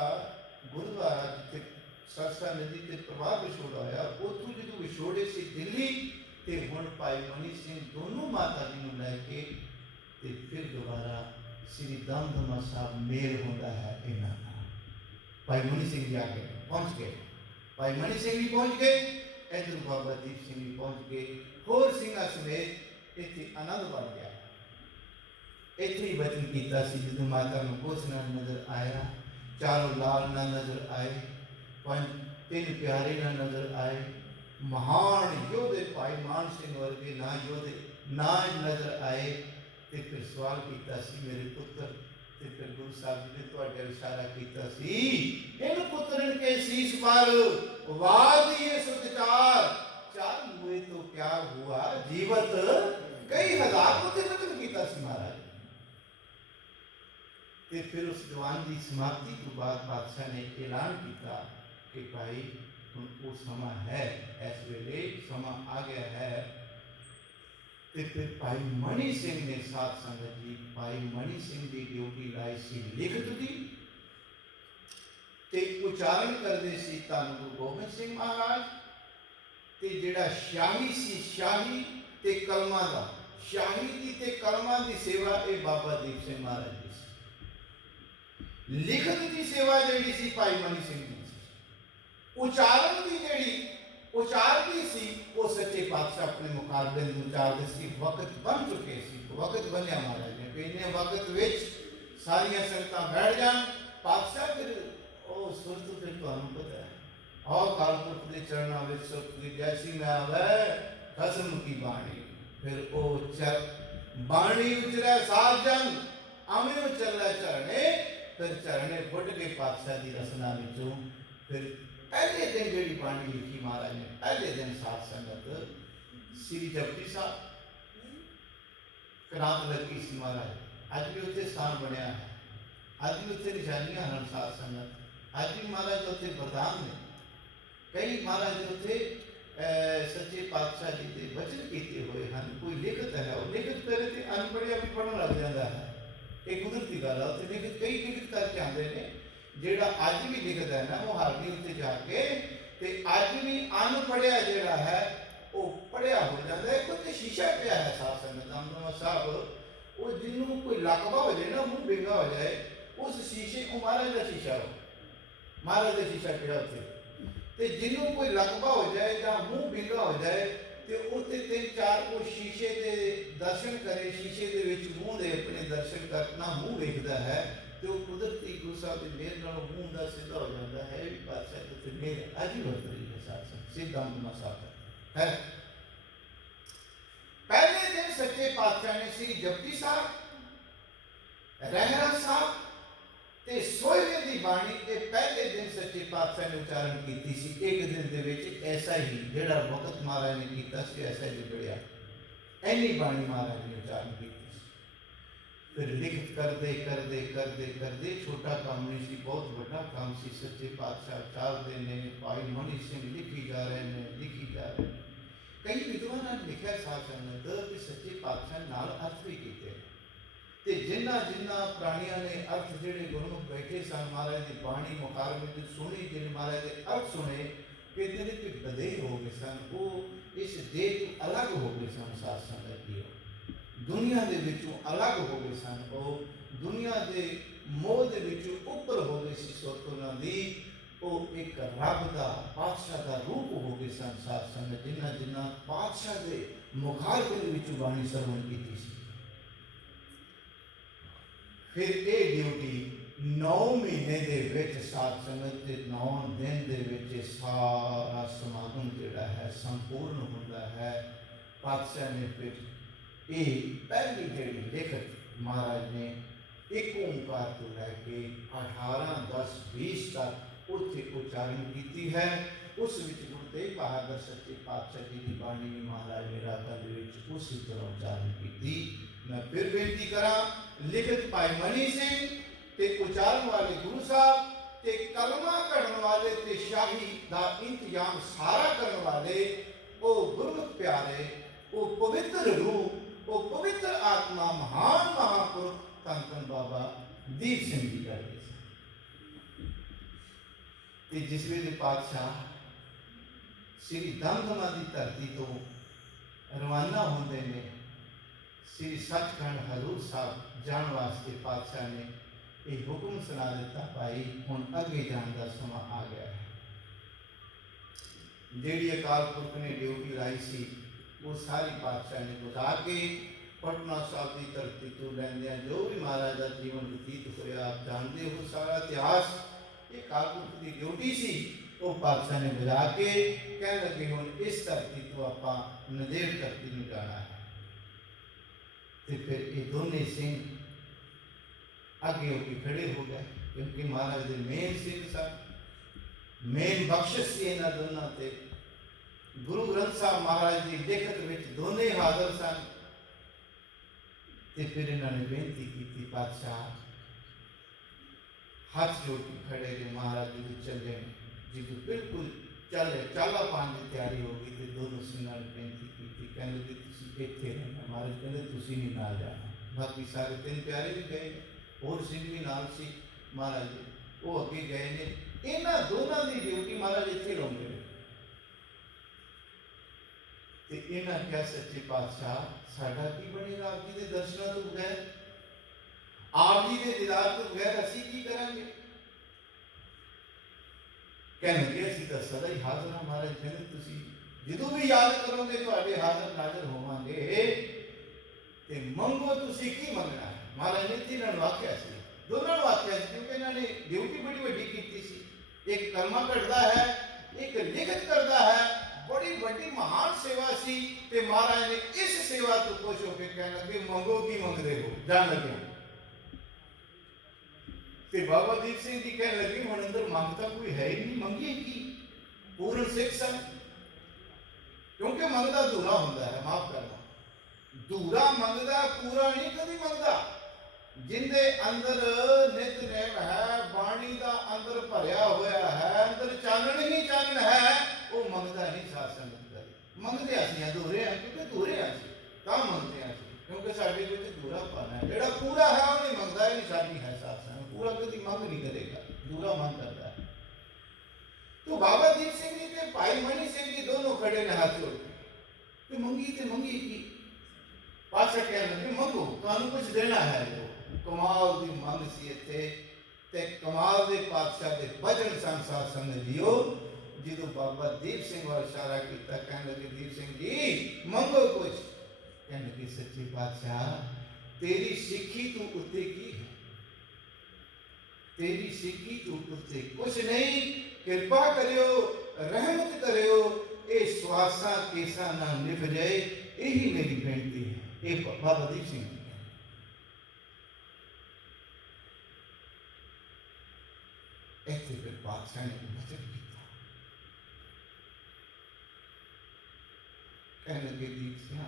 ਗੁਰਦੁਆਰਾ ਜਿੱਥੇ ਸਰਸਾ ਨਦੀ ਤੇ ਪਰਿਵਾਰ ਵਿਛੋੜਾ ਹੋਇਆ, ਉੱਥੋਂ ਜਦੋਂ ਵਿਛੋੜੇ ਸੀ ਦਿੱਲੀ, ਤੇ ਹੁਣ ਭਾਈ ਮਨੀ ਸਿੰਘ ਦੋਨੋਂ ਮਾਤਾ ਜੀ ਨੂੰ ਲੈ ਕੇ ਤੇ ਫਿਰ ਦੁਬਾਰਾ ਸ੍ਰੀ ਦਮਦਮਾ ਸਾਹਿਬ ਮੇਲ ਹੁੰਦਾ ਹੈ ਇਹਨਾਂ ਦਾ। ਭਾਈ ਮਨੀ ਸਿੰਘ ਜੀ ਆ ਕੇ ਪਹੁੰਚ ਗਏ, ਭਾਈ ਮਨੀ ਸਿੰਘ ਵੀ ਪਹੁੰਚ ਗਏ, ਇੱਧਰ ਬਾਬਾ ਦੀਪ ਸਿੰਘ ਵੀ ਪਹੁੰਚ ਗਏ, ਹੋਰ ਸਿੰਘਾਂ ਸਮੇਤ ਇੱਥੇ ਆਨੰਦ ਬਣ ਗਿਆ। ਇੱਥੇ ਹੀ ਬਚਨ ਕੀਤਾ ਸੀ, ਜਦੋਂ ਮਾਤਾ ਨੂੰ ਕੁਛ ਨਾ ਨਜ਼ਰ ਆਇਆ, ਚਾਰੋਂ ਲਾਲ ਨਾ ਨਜ਼ਰ ਆਏ, 3 ਪਿਆਰੇ ਨਾ ਨਜ਼ਰ ਆਏ, ਮਹਾਨ ਯੋਧੇ ਭਾਈ ਮਾਨ ਸਿੰਘ ਵਰਗੇ ਨਾ ਯੋਧੇ ਨਾ ਨਜ਼ਰ ਆਏ। ਤੇ ਫਿਰ ਸਵਾਲ ਕੀਤਾ ਸੀ, ਮੇਰੇ ਪੁੱਤਰ, ਤੇ ਫਿਰ ਗੁਰੂ ਸਾਹਿਬ ਜੀ ਨੇ ਤੁਹਾਡੇ ਇਸ਼ਾਰਾ ਕੀਤਾ ਸੀ, ਇਹਨੂੰ ਪੁੱਤਰਨ ਕੇ ਸੀਸ ਪਰ ਵਾਦੀਏ ਸੁਤਚਾਰ, ਚਾਰ ਮੂਏ ਤੋਂ ਪਿਆਰ ਹੁਆ ਜੀਵਤ ਕਈ ਹਜ਼ਾਰ ਉੱਥੇ ਬਚਨ ਕੀਤਾ ਸੀ ਮਹਾਰਾਜ। ਤੇ ਫਿਰ ਉਸ ਦੀਵਾਨ ਦੀ ਸਮਾਪਤੀ ਤੋਂ ਬਾਅਦ ਪਾਤਸ਼ਾਹ ਨੇ ਐਲਾਨ ਕੀਤਾ कि भाई हुण वो समा है, इस वेले समा आ गया है। ते फिर भाई मनी सिंह ने साध संगत जी भाई मनी सिंह की ड्यूटी लाई सी लिखत दी ते उच्चारण करते सी धन गुरु गोबिंद सिंह महाराज ते जिहड़ा शाही सी शाही ते कलमां दा शाही दी ते कलमां दी सेवा ये बाबा दीप सिंह महाराज दी सी। लिखत दी सेवा जिहड़ी सी भाई मनी सिंह दी सी। उच्चारण की जिहड़ी उचारती सी वो सच्चे पातशाह अपने मुकाबले में उचारते सी। वक्त बन चुके सी, वक्त बनया महाराज ने इन्ने वक्त विच सारिया संगतां बैठ जान पातशाह फिर ओ सुरत फिर तुहानूं पता है आओ काल पुरख दे चरणा विच सुरत दी जैसी मैं आवे कसम की बाणी फिर ओ चर बाणी उचरै साध जन आवें चलै झरने फिर झरने फुट के पातशाह की रसना विचों फिर पहले दिन जी बाणी लिखी महाराज ने पहले दिन साध संगत श्री जपजी साहब करात लगी सी महाराज अज भी उत्थे स्थान बनया है अज भी उत्थे निशानियां हैं साध संगत अज भी महाराज उत्थे वरदान ने कई महाराज उत्थे सच्चे पातशाह जी के वचन किए हुए हैं। कोई लिखत है वो लिखत करे तो अनपढ़िया भी पढ़न लग जाता है ये कुदरती गल है उत्थे लिखत कई लिखत करके आते हैं जेड़ा अज भी लिखता है ना वो हारनी उत्ते जाके ते अज भी अनपढ़िया जेड़ा है वो पढ़िया हो जाता है। कुछ शीशा पिया है साध संगत दमदमा साहब वो जिन्होंने कोई लकवा हो जाए ना मुंह बिंगा हो जाए उस शीशे को महाराज का शीशा हो महाराज का शीशा पिया उत्ते ते जिन्हों कोई लकवा हो जाए या मुंह बिंगा हो जाए तो उत्ते 3-4 को शीशे के दर्शन करे शीशे के विच मुंह दे अपने दर्शन करना मुंह वेखदा है तो कुदरती गुरु साहब की मेहर नाल मुंह दा सीधा हो जाता है भी पातशाह तो फिर मेहर अज ही वर्त रही है साथ साथ सीधा मुंह साथ है। पहले दिन सच्चे पातशाह ने श्री जपजी साहब रहरा साहब ते सोहले दी बाणी के पहले दिन सच्चे पातशाह ने उच्चारण की सी। एक दिन दे विच ऐसा ही जेड़ा वक्त महाराज ने कीता सी ऐसा ही बढ़िया ऐनी बाणी महाराज ने उच्चारण की फिर लिखत करते करते करते करते छोटा काम नहीं सी बहुत बड़ा काम सी। सच्चे पातशाह चार दिन ने भाई मनी सिंह लिखी जा रहे हैं लिखी जा रहे हैं। कई विद्वान ने लिखा साध संगत कि सच्चे पातशाह नाल अर्थ भी किए ते जिन्ना जिन्ना प्राणियों ने अर्थ जेडे गुरमुख बैठे सन महाराज की बाणी मुकाबले में सुनी जिन महाराज के अर्थ सुने कहते हैं कि बदेह हो गए सन वो इस देह तो अलग हो गए सन साध संगत जी दुनिया के विचों अलग हो गए सन वो दुनिया के मोह के विचों उपर हो गए सी सुरत उन्हां दी वो एक रब का पातशाह का रूप हो गए सन साध संगत जिन्ना जिन्ना पातशाह के मुखारबिन विचों बाणी सरवण की सी। फिर ये ड्यूटी 9 महीने दे विच साध संगत के 9 दिन दे विच सारा समागम जिहड़ा है संपूर्ण होता है। पातशाह ने फिर ये पहली जिहड़ी लिखत महाराज ने एक ओंकार तो लैके 18-10-20 तक उत्थे उच्चारण की है। उस विच गुरु तेग बहादुर सच्चे पातशाह जी की बाणी भी महाराज ने रातां दे विच उसी तरह उच्चारण की। मैं फिर बेनती करा लिखत भाई मनी सिंह ते उच्चारण वाले गुरु साहब ते कलमा करने वाले ते शाही दा इंतजाम सारा करने वाले ओ गुरमुख प्यारे ओ पवित्र रूह ओ पवित्र आत्मा महान महापुरुष धन धन बाबा दीप सिंह जी करते ते जिस वेले पातशाह श्री दमदमा की धरती तो रवाना होंदे ने श्री सचखंड हजूर साहब जाने वास्ते पातशाह ने एक हुक्म सुना दिता भाई हुण अगे जाने का समा आ गया है। जिहड़ी अकाल पुरख ने ड्यूटी लाई सी वो सारी पातशाह ने बुझा के पटना साहब की धरती तो लैंदियां जो भी महाराज का जीवन व्यतीत होया आप जानते हो सारा इतिहास ये अकाल पुरख की ड्यूटी सी वो पातशाह ने बुझा के कह लगे हुण इस धरती तो आपां नदेड़ धरती में जाना है। तो फिर ये दोनों सिंह आगे होके खड़े हो गए क्योंकि महाराज के मेन सिंह सन मेन बख्शिश सी इन्हां दोनों ते गुरु ग्रंथ साहब महाराज की लिखत विच दोनों हाजिर सन। ते फिर इन्होंने बेनती की पातशाह हाथ जोड़ के खड़े ने महाराज जी चले जो बिल्कुल चाला पाने की तैयारी हो गई तो दोनों सिंगां ने बेनती की, कहने लगे तुसीं इत्थे रहना। महाराज कहते तुसीं नहीं नाल जाना। बाकी सारे 3 प्यारे भी गए, होर सिंह भी नाल सी महाराज जी, वो अगे गए ने। इन्हां दोनों की ड्यूटी महाराज इत्थे लाउंदे ने ते इन्हां क्या सच्चे पातशाह साडा की बनेगा आप जी के दर्शनों तो बगैर, आप जी के दीदार तो बगैर असीं की करांगे। कहने लगे असीं तां सदा ही हाज़र हां। महाराज कहते तुसीं जदों भी याद करोगे तुहाडे हाज़र नाज़र होवांगे ते मंगो तुसीं की मंगना है। महाराज ने तिन्हां नूं आख्या सी, दोनों नूं आख्या सी, क्योंकि इन्हां ने ड्यूटी बड़ी वड्डी कीती सी। एक कलमा कढ़दा है, एक लिखत करदा है, बड़ी वड्डी महान सेवा सी। ते महाराज ने इस सेवा तो खुश होकर कहने लगे मंगो की मंगदे हो, जान लगे। ते बाबा दीप सिंह जी कहने लगे हुण अंदर मंगता कोई है ही नहीं, मंगिए की। पूर्ण सिख सन, क्योंकि मंगदा धूरा हुंदा है, माफ करना धूरा मंगदा, पूरा नहीं कभी मंगदा। जिंदे अंदर नितनेम है, बाणी दा अंदर भरिया होया है, अंदर चानन ही चानन है, वो मंगदा नहीं। साथ संगत करे मंगदे असीं अधूरे हैं, क्योंकि अधूरे हैं असीं तां मंगदे हैं असीं, क्योंकि साडे विच धूरा पाना है। जिहड़ा पूरा है वो नहीं मंगदा, ये साडी है साथ संगत। पूरा कभी मंग नहीं करेगा, धूरा मंग करता है। तो बाबा दीप सिंह जी ते भाई मनी सिंह जी दोनों खड़े ने हाथ जोड़ के, मंगी की। पातशाह कहने लगे मंगो, तुहानूं कुछ देना है। जो कमाल दी मंग सी इत्थे ते कमाल दे पातशाह दे वचन सन। साथ संगत जीओ, जदों बाबा दीप सिंह वाल इशारा किया, कहने लगे दीप सिंह जी मंगो कुछ। कहने लगे सच्चे पातशाह तेरी सिक्खी तू उत्ते की है, तेरी सिक्खी तू उत्ते कुछ नहीं, कृपा करियो, रहमत करियो, ये स्वासा केसा ना निभ जाए, यही मेरी बेनती है। ये बाबा दीप सिंह जी ऐसे फिर बादशाह ने वचन किया। कहने लगे दीप सिंह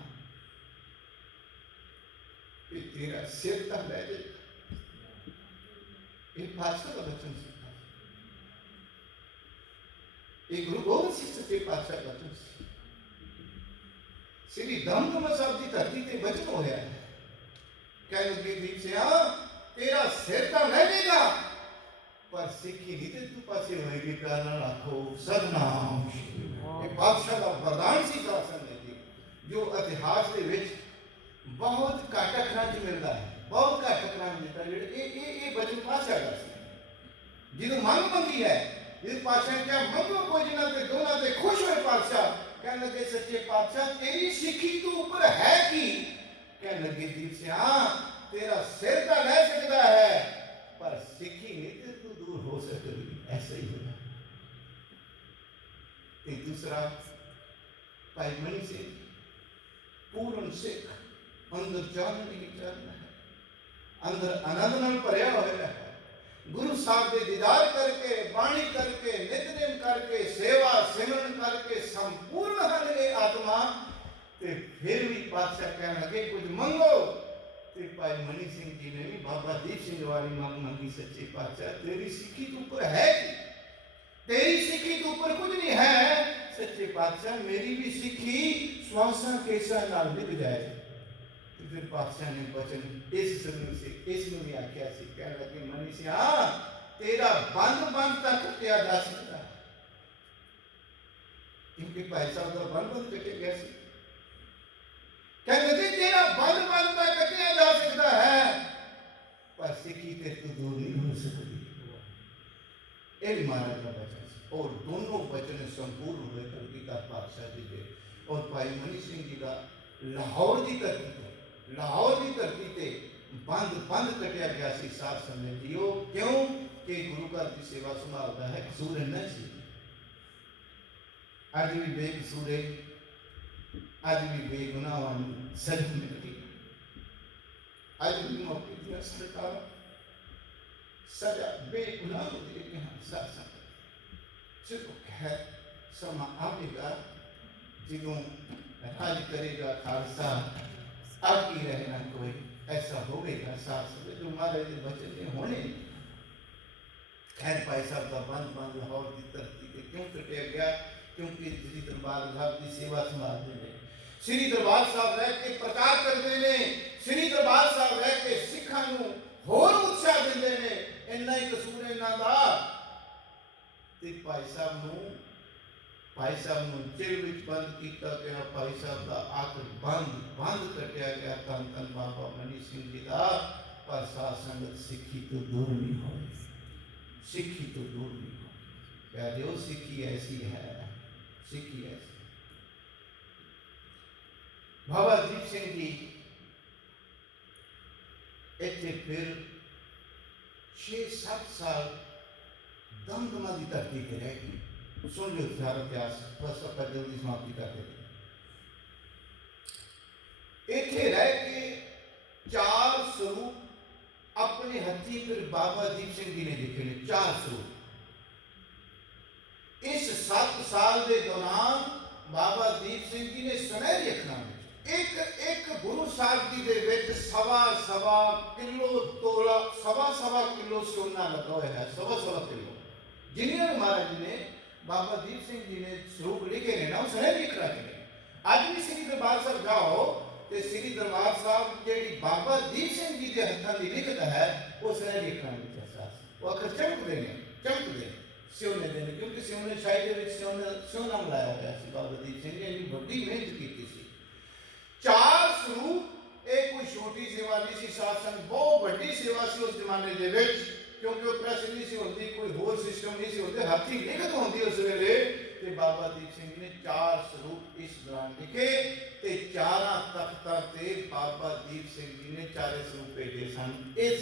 ये तेरा सिर तक ले जाए। ये बादशाह का वचन सीखा, ये गुरु गोबिंद सिंह सच्चे पातशाह का वचन। श्री दमदमा साहब की धरती ते वचन होया है। कहने लगे दीप सिंह तेरा सिर तो ले जाएगा, पर सिक्खी नहीं ते तू पासे होएगी। प्यार नाल आखो सतनाम। ये बादशाह का वरदान सी शासन जी, जो इतिहास के विच बहुत घट अखरां च मिलता है, बहुत घट अखरां मिलता है। ये वचन पातशाह का सी। जिन्हों मंग मंगी है, जिस पातशाह ने क्या मंगो कोई, जिन्हां ते दोनों ते खुश होए पातशाह। कहने लगे सच्चे पातशाह तेरी सिक्खी तो ऊपर है की। कहने लगे दीप सिंह तेरा सिर तो ले सकता है, पर सिक्खी नहीं तो तू दूर हो सकेगी। ऐसा ही होगा। दूसरा भाई मनी सिंह पूर्ण सिख, अंदर चानन ही चानन है, अंदर आनंद नाल भरिया होया है। गुरु साहब के दीदार करके, बाणी करके, नितनेम करके, सेवा सिमरन करके संपूर्ण हर गए आत्मा। ते फिर भी पातशाह कहने लगे कुछ मंगो। ते भाई मनी सिंह जी ने भी बाबा दीप सिंह वाली मांग मंगी। सच्चे पातशाह तेरी सिक्खी के ऊपर है कि? तेरी सिक्खी के ऊपर कुछ नहीं है। सच्चे पातशाह मेरी भी सिक्खी श्वासा केसा नाल निभ जाए। फिर पातशाह ने वचन इस समय से इसमें भी आख्या सी। कह लगे मनी सिंह तेरा बंद तक कटिया जा सकता है, क्योंकि भाई साहब का बंद कटे गया सी। कह लगे तेरा बंद तक कटिया जा सकता है, पर सिक्खी ते तू दूर नहीं हो सकती। एक महाराज का वचन और दोनों वचन संपूर्ण हुए कलगीधर पातशाह जी के और भाई मनी सिंह जी का लाहौर की धरती ते बंद कटिया गया सी। साथ संगत जीओ, क्यों कि गुरु घर की सेवा संभालता है कसूर इन्ना सी। अज भी बेकसूरे, अज भी बेगुनाह सजा मिलती, अज भी मौके दिया सरकार सजा बेगुनाह दे रही हैं। साथ संगत चलो खैर समा आवेगा जो राज करेगा खालसा, आगे रहना कोई ऐसा होगा। साथ संगत जो महाराज के वचन ने होने। खैर भाई साहब का बंद लाहौर की धरती करके। क्यों कटिया गया? क्योंकि श्री दरबार साहब की सेवा संभालते हैं, श्री दरबार साहब रह के प्रचार करते हैं, श्री दरबार साहब रह के सिखां नूं होर उत्साह दिंदे ने। इन्ना ही कसूर इन्हां दा ते भाई साहब नूं जेल विच बंद किया गया, भाई साहब का आख बंद कटिया गया। धन धन बाबा मनी सिंह जी का। पर साध संगत सिक्खी तो दूर नहीं हो, सिक्खी तो दूर नहीं हो। प्यारे, सिक्खी ऐसी है, सिक्खी ऐसी। बाबा दीप सिंह जी इत्थे फिर 6-7 साल दमदमा की धरती पर रह गई। सुन लो सारा इतिहास, बस आप जल्दी समाप्ति कर देते। इत्थे रह के 4 स्वरूप अपने हथी फिर बाबा दीप सिंह जी ने लिखे ने, 4 स्वरूप। इस 7 साल के दौरान बाबा दीप सिंह जी ने सुनहरी अखरां में एक गुरु साहब जी के सवा किलो तोला, सवा किलो सोना लगा हुआ है, सवा किलो। जिन्हें महाराज ने बाबा दीप सिंह जी ने स्वरूप लिखे ने ना, सुनहरी अखरां में। अज भी श्री दरबार साहब जाओ तो श्री दरबार साहब जी बाबा दीप सिंह जी के हथों की लिखत है, वो सुनहरी अखरां में वो अखर चमकते सिवने देने, क्योंकि सिवने शायद सिवना मिलाया गया सी। बाबा दीप सिंह ने बड़ी मेहनत की थी। 4 स्वरूप, एक कोई छोटी सेवा नहीं सी, साध संगत बहुत बड़ी सेवा सी उस जमाने के विच, क्योंकि वो प्रेस नहीं सी होती, कोई होर सिस्टम नहीं सी होते, हाथी लिखत होती उस वेले। ते बाबा दीप सिंह ने 4 स्वरूप इस दौरान लिखे ते 4 तख्तां ते बाबा दीप सिंह जी ने 4 स्वरूप भेजे सन इस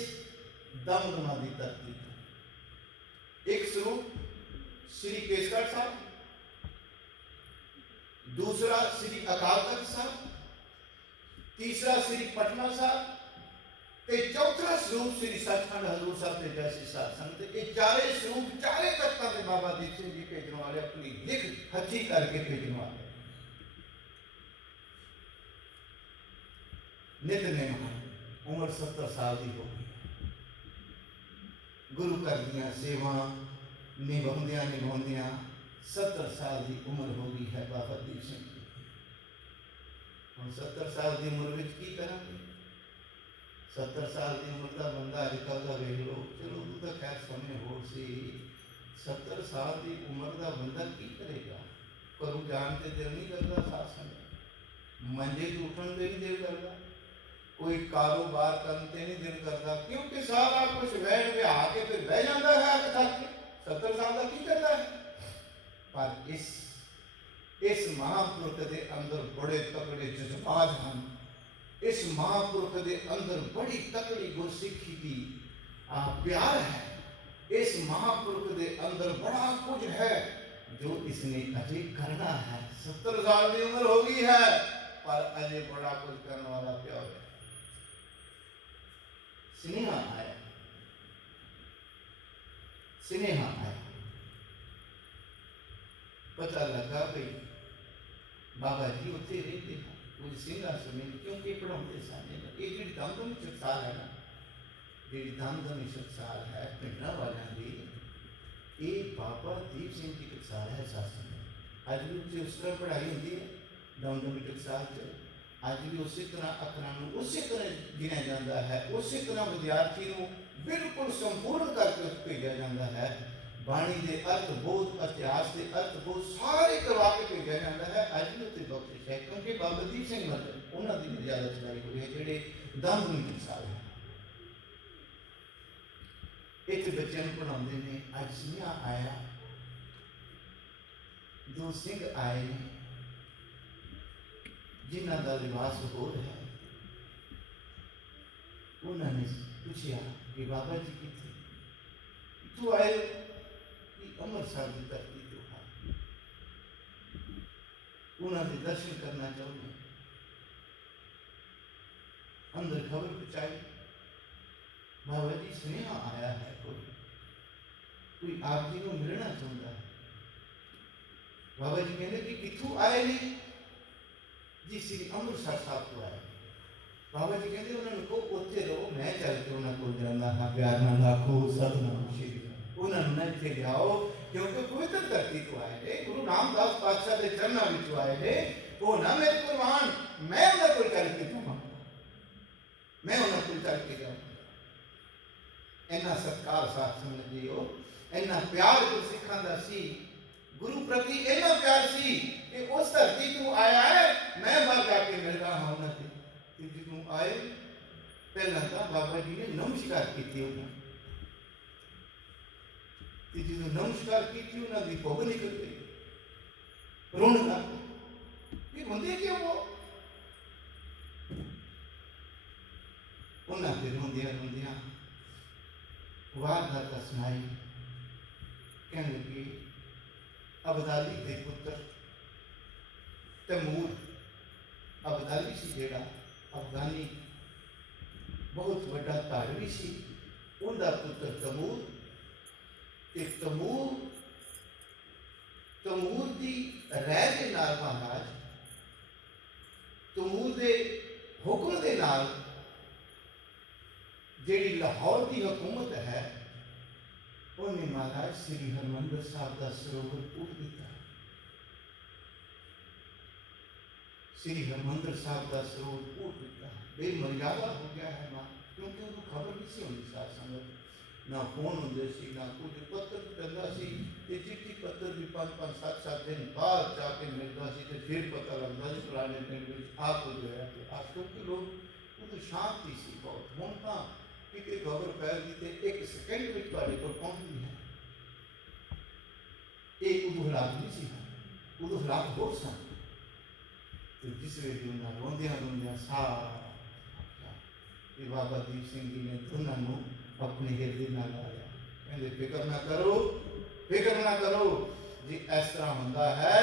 दमदमा की धरती। एक स्वरूप श्री केसगढ़ साहब, दूसरा श्री अकाल तख्त साहब, तीसरा श्री पटना साहब ते चौथा स्वरूप श्री सचखंड हजूर साहब के जैसी साध संगत। ये 4 स्वरूप 4 तख्तां ते बाबा दीप सिंह जी भेजने वाले, अपनी लिख हथी करके भेजने वाले। नितनेम उम्र 70 साल की हो गई। गुरु घर दियां सेवा निभाउंदियां 70 साल की उम्र हो गई है बाबा दीप सिंह जी। हम 70 साल की उम्र में की करेंगे? 70 साल की उम्र का बंदा अजकल का वेख लो, चलो उदों तो खैर समय होर सी। 70 साल की उम्र का बंदा की करेगा? घरों जान के दिल नहीं करता, साथ संग मंजे तो उठन के नहीं दिल करता, कोई कारोबार करने से नहीं दिल करता, क्योंकि सारा कुछ बैठ के आके फिर बह जाता है अग थक के। 70 साल का की करता है? पर इस महापुरुष के अंदर बड़े तकड़े जज्बात हैं, इस महापुरुष के अंदर बड़ी तकड़ी गुरसिखी की प्यार है, इस महापुरुष के अंदर बड़ा कुछ है जो इसने अजय करना है। 70 साल की उम्र हो गई है पर अजय बड़ा कुछ करने वाला प्यार है। स्नेहा आया, पता लगा भाई बाबा जी उत्थे रहते हैं कुछ सिंहासन में, क्योंकि पढ़ाते सन। ये जी दमदमी टकसाल है ना, जी दमदमी टकसाल है पिंडा वालों की, ये बाबा दीप सिंह जी टकसाल है। शासन अज भी उत्थे उस तरह पढ़ाई होती है दमदमी टकसाल च। अज भी उस तरह अखरां नूं उस तरह गिनिया जाता है, उस तरह विद्यार्थी को बिल्कुल संपूर्ण करके भेजा जाता है। बाणी के अर्थ बोध, इतिहास के अर्थ बोध सारे करवा के भेजा जाता है। अज भी उत्ते बख्शिश है, क्योंकि बाबा दीप सिंह मतलब उन्होंने मर्यादा चलाई हुई है जोड़े दमदमी टकसाल है। इतने बच्चों को पढ़ाते हैं। अज स्नेहा आया, 2 सिंह आए जिन्हों का लिबास होर है। उन्होंने पूछा कि बाबा जी कितों आए? कि अमृतसर की धरती तो है, उन्होंने दर्शन करना चाहते। अंदर खबर पहुंचाई, बाबा जी स्नेहा आया है, कोई आप जी को मिलना चाहता है। बाबा जी कहते कि कितों आए नहीं? जी श्री अमृतसर साहब को आए। बाबा जी कहते उन्होंने को उत्थे रहो, मैं चल के उन्होंने को जाना हाँ, प्यार नाल आखो सतनाम श्री। उन्होंने इत्थे लियाओ क्योंकि पवित्र धरती तो आए ने, गुरु रामदास पातशाह के चरणों में आए ने। वो ना मेरे कुर्बान, मैं उन्हें कोई चल के जाऊँ, मैं उन्हें कोई चल के जाऊँ। इन्ना सत्कार साथ समझियो, इन्ना प्यार गुरु सिखा का सी, गुरु प्रति इन्ना प्यार सी कि उस धरती तू आया है, मैं बाहर जाके मिल रहा हूँ ना। तू आए पहला तो बाबा जी ने नमस्कार की थी उन्हें, जो नमस्कार की थी उन्हें भोग निकल गई रोन करके। ये बंदे क्यों वो उन्हें फिर रोंदिया रोंदिया वारदात सुनाई। कहने लगी अबदाली के पुत्र तैमूर, अबदाली सी जेड़ा अफगानी बहुत बड़ा धारवी सी, उनका पुत्र तैमूर। तैमूर की राय के नाल महाराज, तैमूर के हुक्म के नाल जिहड़ी लाहौर की हुकूमत है, उन्हें महाराज श्री हरमंदिर साहब का सरोवर पूट दिता। श्री हरमंदिर साहब का सरोवर पूट दिता, बेमर्यादा हो गया है ना, क्योंकि उनको खबर नहीं सी होंदी साथ संगत, ना फोन होंदे सी, ना कुछ पत्र चलता सी, ते चिट्ठी पत्र भी 5-5 7-7 दिन बाद जाके मिलता सी, ते फिर पता लगता सी फलाने पिंड विच आ कुछ होया। ते आज क्योंकि लोग उधर शांति सी बहुत, हुण तां किते खबर फैल गई ते 1 सेकंड विच तुहाडे कोल पहुंचदी है। एक उदों हालात नहीं सी, उदों हालात होर सन। ते जिस वेले उन्हां रोंदियां रोंदियां सारा ये बाबा दीप सिंह जी ने दोनों अपने हृदय नाल लाया। कहते फिक्र ना करो, फिक्र ना करो जी, इस तरह होंदा है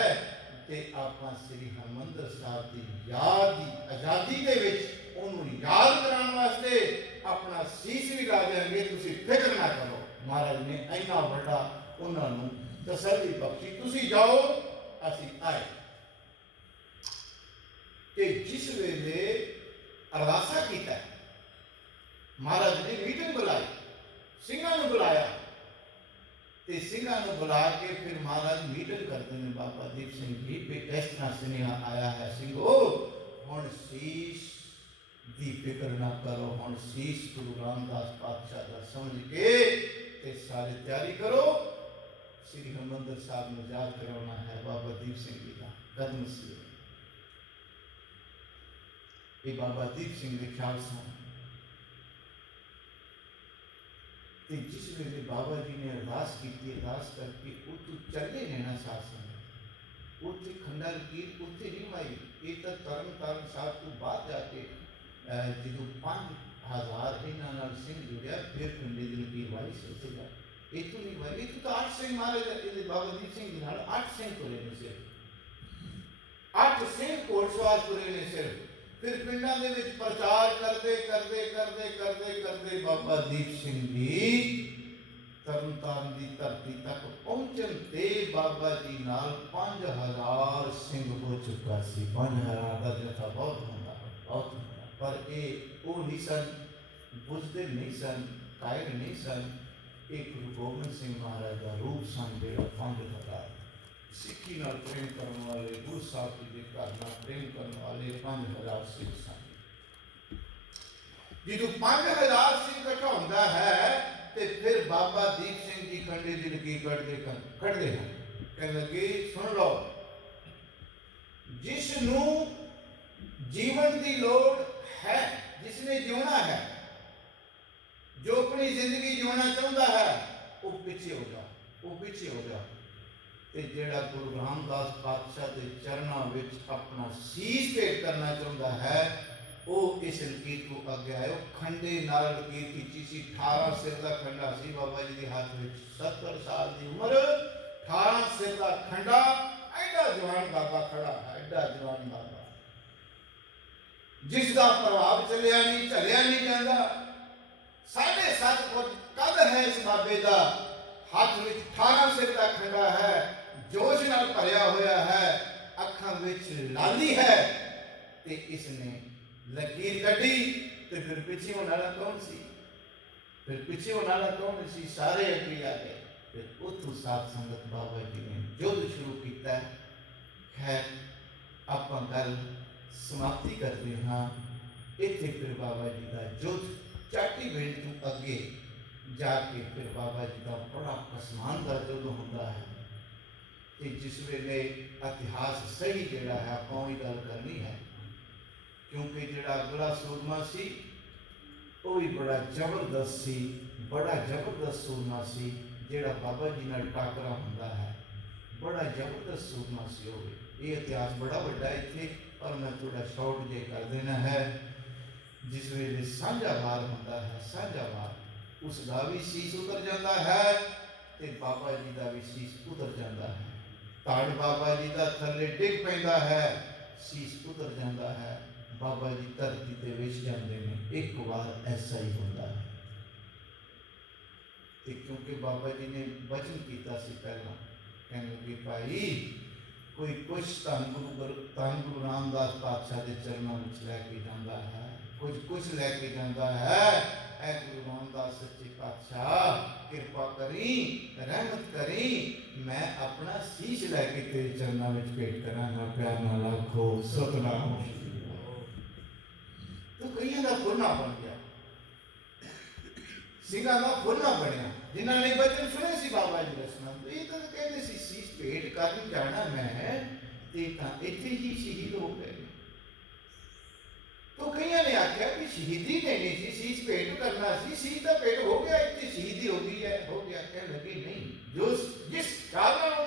कि आपां श्री हरमंदिर साहब की याद की आज़ादी के विच उन्होंने याद कराने वास्ते अपना शीश भी ला देंगे, तुसी फिक्र ना करो। महाराज ने इन्ना बड़ा उन्होंने तसल्ली बख्शी, तुसी जाओ असी आए। कि जिस वेले अरदासा कीता, महाराज ने मीटिंग बुलाई, सिंघां नूं बुलाया, ते सिंघां नूं बुला के फिर महाराज मीटिंग करते हैं। बाबा दीप सिंह जी पे इस तरह सुनेहा आया है, सिंघो हुण शीश दी फिक्र ना करो, हुण शीश गुरु रामदास पातशाह का समझ के ते सारे तैयारी करो, श्री हरमंदिर साहब में याद करवाना है बाबा दीप सिंह जी का कदम सी। ये बाबा दीप सिंह के ख्याल सन। जिस वेले बाबा जी ने अरदास की, अरदास करके उत्तों चले रहना शासन, उत्थे खंडा लकीर उत्थे नहीं माई। ये तो तरन तारण साहब तो बाद जाके जो 5000 इन्हां नाल सिंह जुड़िया, फिर खंडे की लकीर वाई से उत्थे जा इतों नहीं वाई। इतों तो 8 सिंह मारे बाबा दीप सिंह जी नाल 8 सिंह तुरे ने सिर्फ, 8 सिंह घोड़सवार तुरे ने सिर्फ। फिर पिंडा के विच प्रचार करते करते करते करते करते बाबा दीप सिंह जी तरनतारन की धरती तक पहुंचन ते बाबा जी नाल 5000 सिंह हो चुका सी। 5000 का जथा बहुत होंदा, बहुत होंदा, पर ये वो नहीं सन, बुझते नहीं सन, कायर नहीं सन। एक गुरु गोबिंद सिंह महाराज का रूप सन, जेड़ा 5000 सिक्खी नाल प्रेम करने वाले, गुरु साहब जी के घर नाल प्रेम करने वाले 5000 सिख सन। जो 5000 सिख इकट्ठा होंदा है, तो फिर बाबा दीप सिंह जी खंडे की लकीर कढ़ते हैं। कहने लगे सुन लो, जिसनू जीवन की लोड़ है, जिसने जीना है, जो अपनी जिंदगी जीना चाहता है, वो पीछे हो जा, वो पीछे हो जा। ते जेड़ा गुरु रामदास पातशाह के चरणों विच अपना शीश भेंट करना चाहता है, वो इस लकीर को अगे आयो। खंडे नाल लकीर खींची सी, 18 सिर का खंडा सी बाबा जी के हाथ में। 70 साल की उम्र, 18 सिर का खंडा, एडा जवान बाबा खड़ा है, एडा जवान बाबा, जिसका प्रभाव चलिया नहीं जाता। 7.5 फुट कद है इस बाबे का, हाथ में 18 सिर का खंडा है, जोश नाल भरिया होया है, अखां विच लाली है। ते इसने लकीर कढ़ी, तो फिर पीछे होने वाला कौन सी? फिर पीछे होने वाला कौन सी? सारे अगे आ गए, फिर उतों साध संगत बाबा जी ने युद्ध शुरू किया। खैर आप गल समाप्ति करते हाँ। इत्थे फिर बाबा जी का युद्ध चाटी बेल तो अगे जाके फिर बाबा जी का बड़ा कसमान का युद्ध होता है। तो जिस वेले इतिहास सही जोड़ा है आपां ही गल करनी है, क्योंकि जोड़ा अगला सूरमा सी वो भी बड़ा जबरदस्त सी, बड़ा जबरदस्त सूरमा सी। जोड़ा बाबा जी नाल टाकरा होंदा है, बड़ा जबरदस्त सूरमा सी। हो ये इतिहास बड़ा बड़ा इत्थे, पर मैं थोड़ा शॉर्ट जे कर देना है। जिस वेले साझा वार होंदा है, साझा वार उसका भी शीश उतर जाता है ते बाबा जी का भी शीश उतर जाता है। ताड़ बाबा जी का थले डिग पैंदा है, शीश उतर जाता है, बाबा जी धरती ते विछ जाते हैं। एक बार ऐसा ही होता है। क्योंकि बाबा जी ने वचन किया सी पहला, कहने लगे भाई कोई कुछ धन गुरु रामदास पातशाह के चरणों में लैके जाता है, कुछ लैके जाता है। ऐ गुरु रामदास सच्चे पातशाह कृपा करी, रहमत करी, मैं अपना शीश लैके तेरे चरणों में भेंट करांगा। प्यार नाल आखो सतनाम। तो कईयां दा फुरना बन गया, सिंघां दा फुरना बनया, जिन्होंने वचन सुने सी बाबा जी दसना। तो ये तो कहते सी शीश भेंट कर जाना मैं, ते तां इत्थे ही शहीद हो गए। तो कईयां ने आख्या कि शहीदी देनी सी, शीश भेंट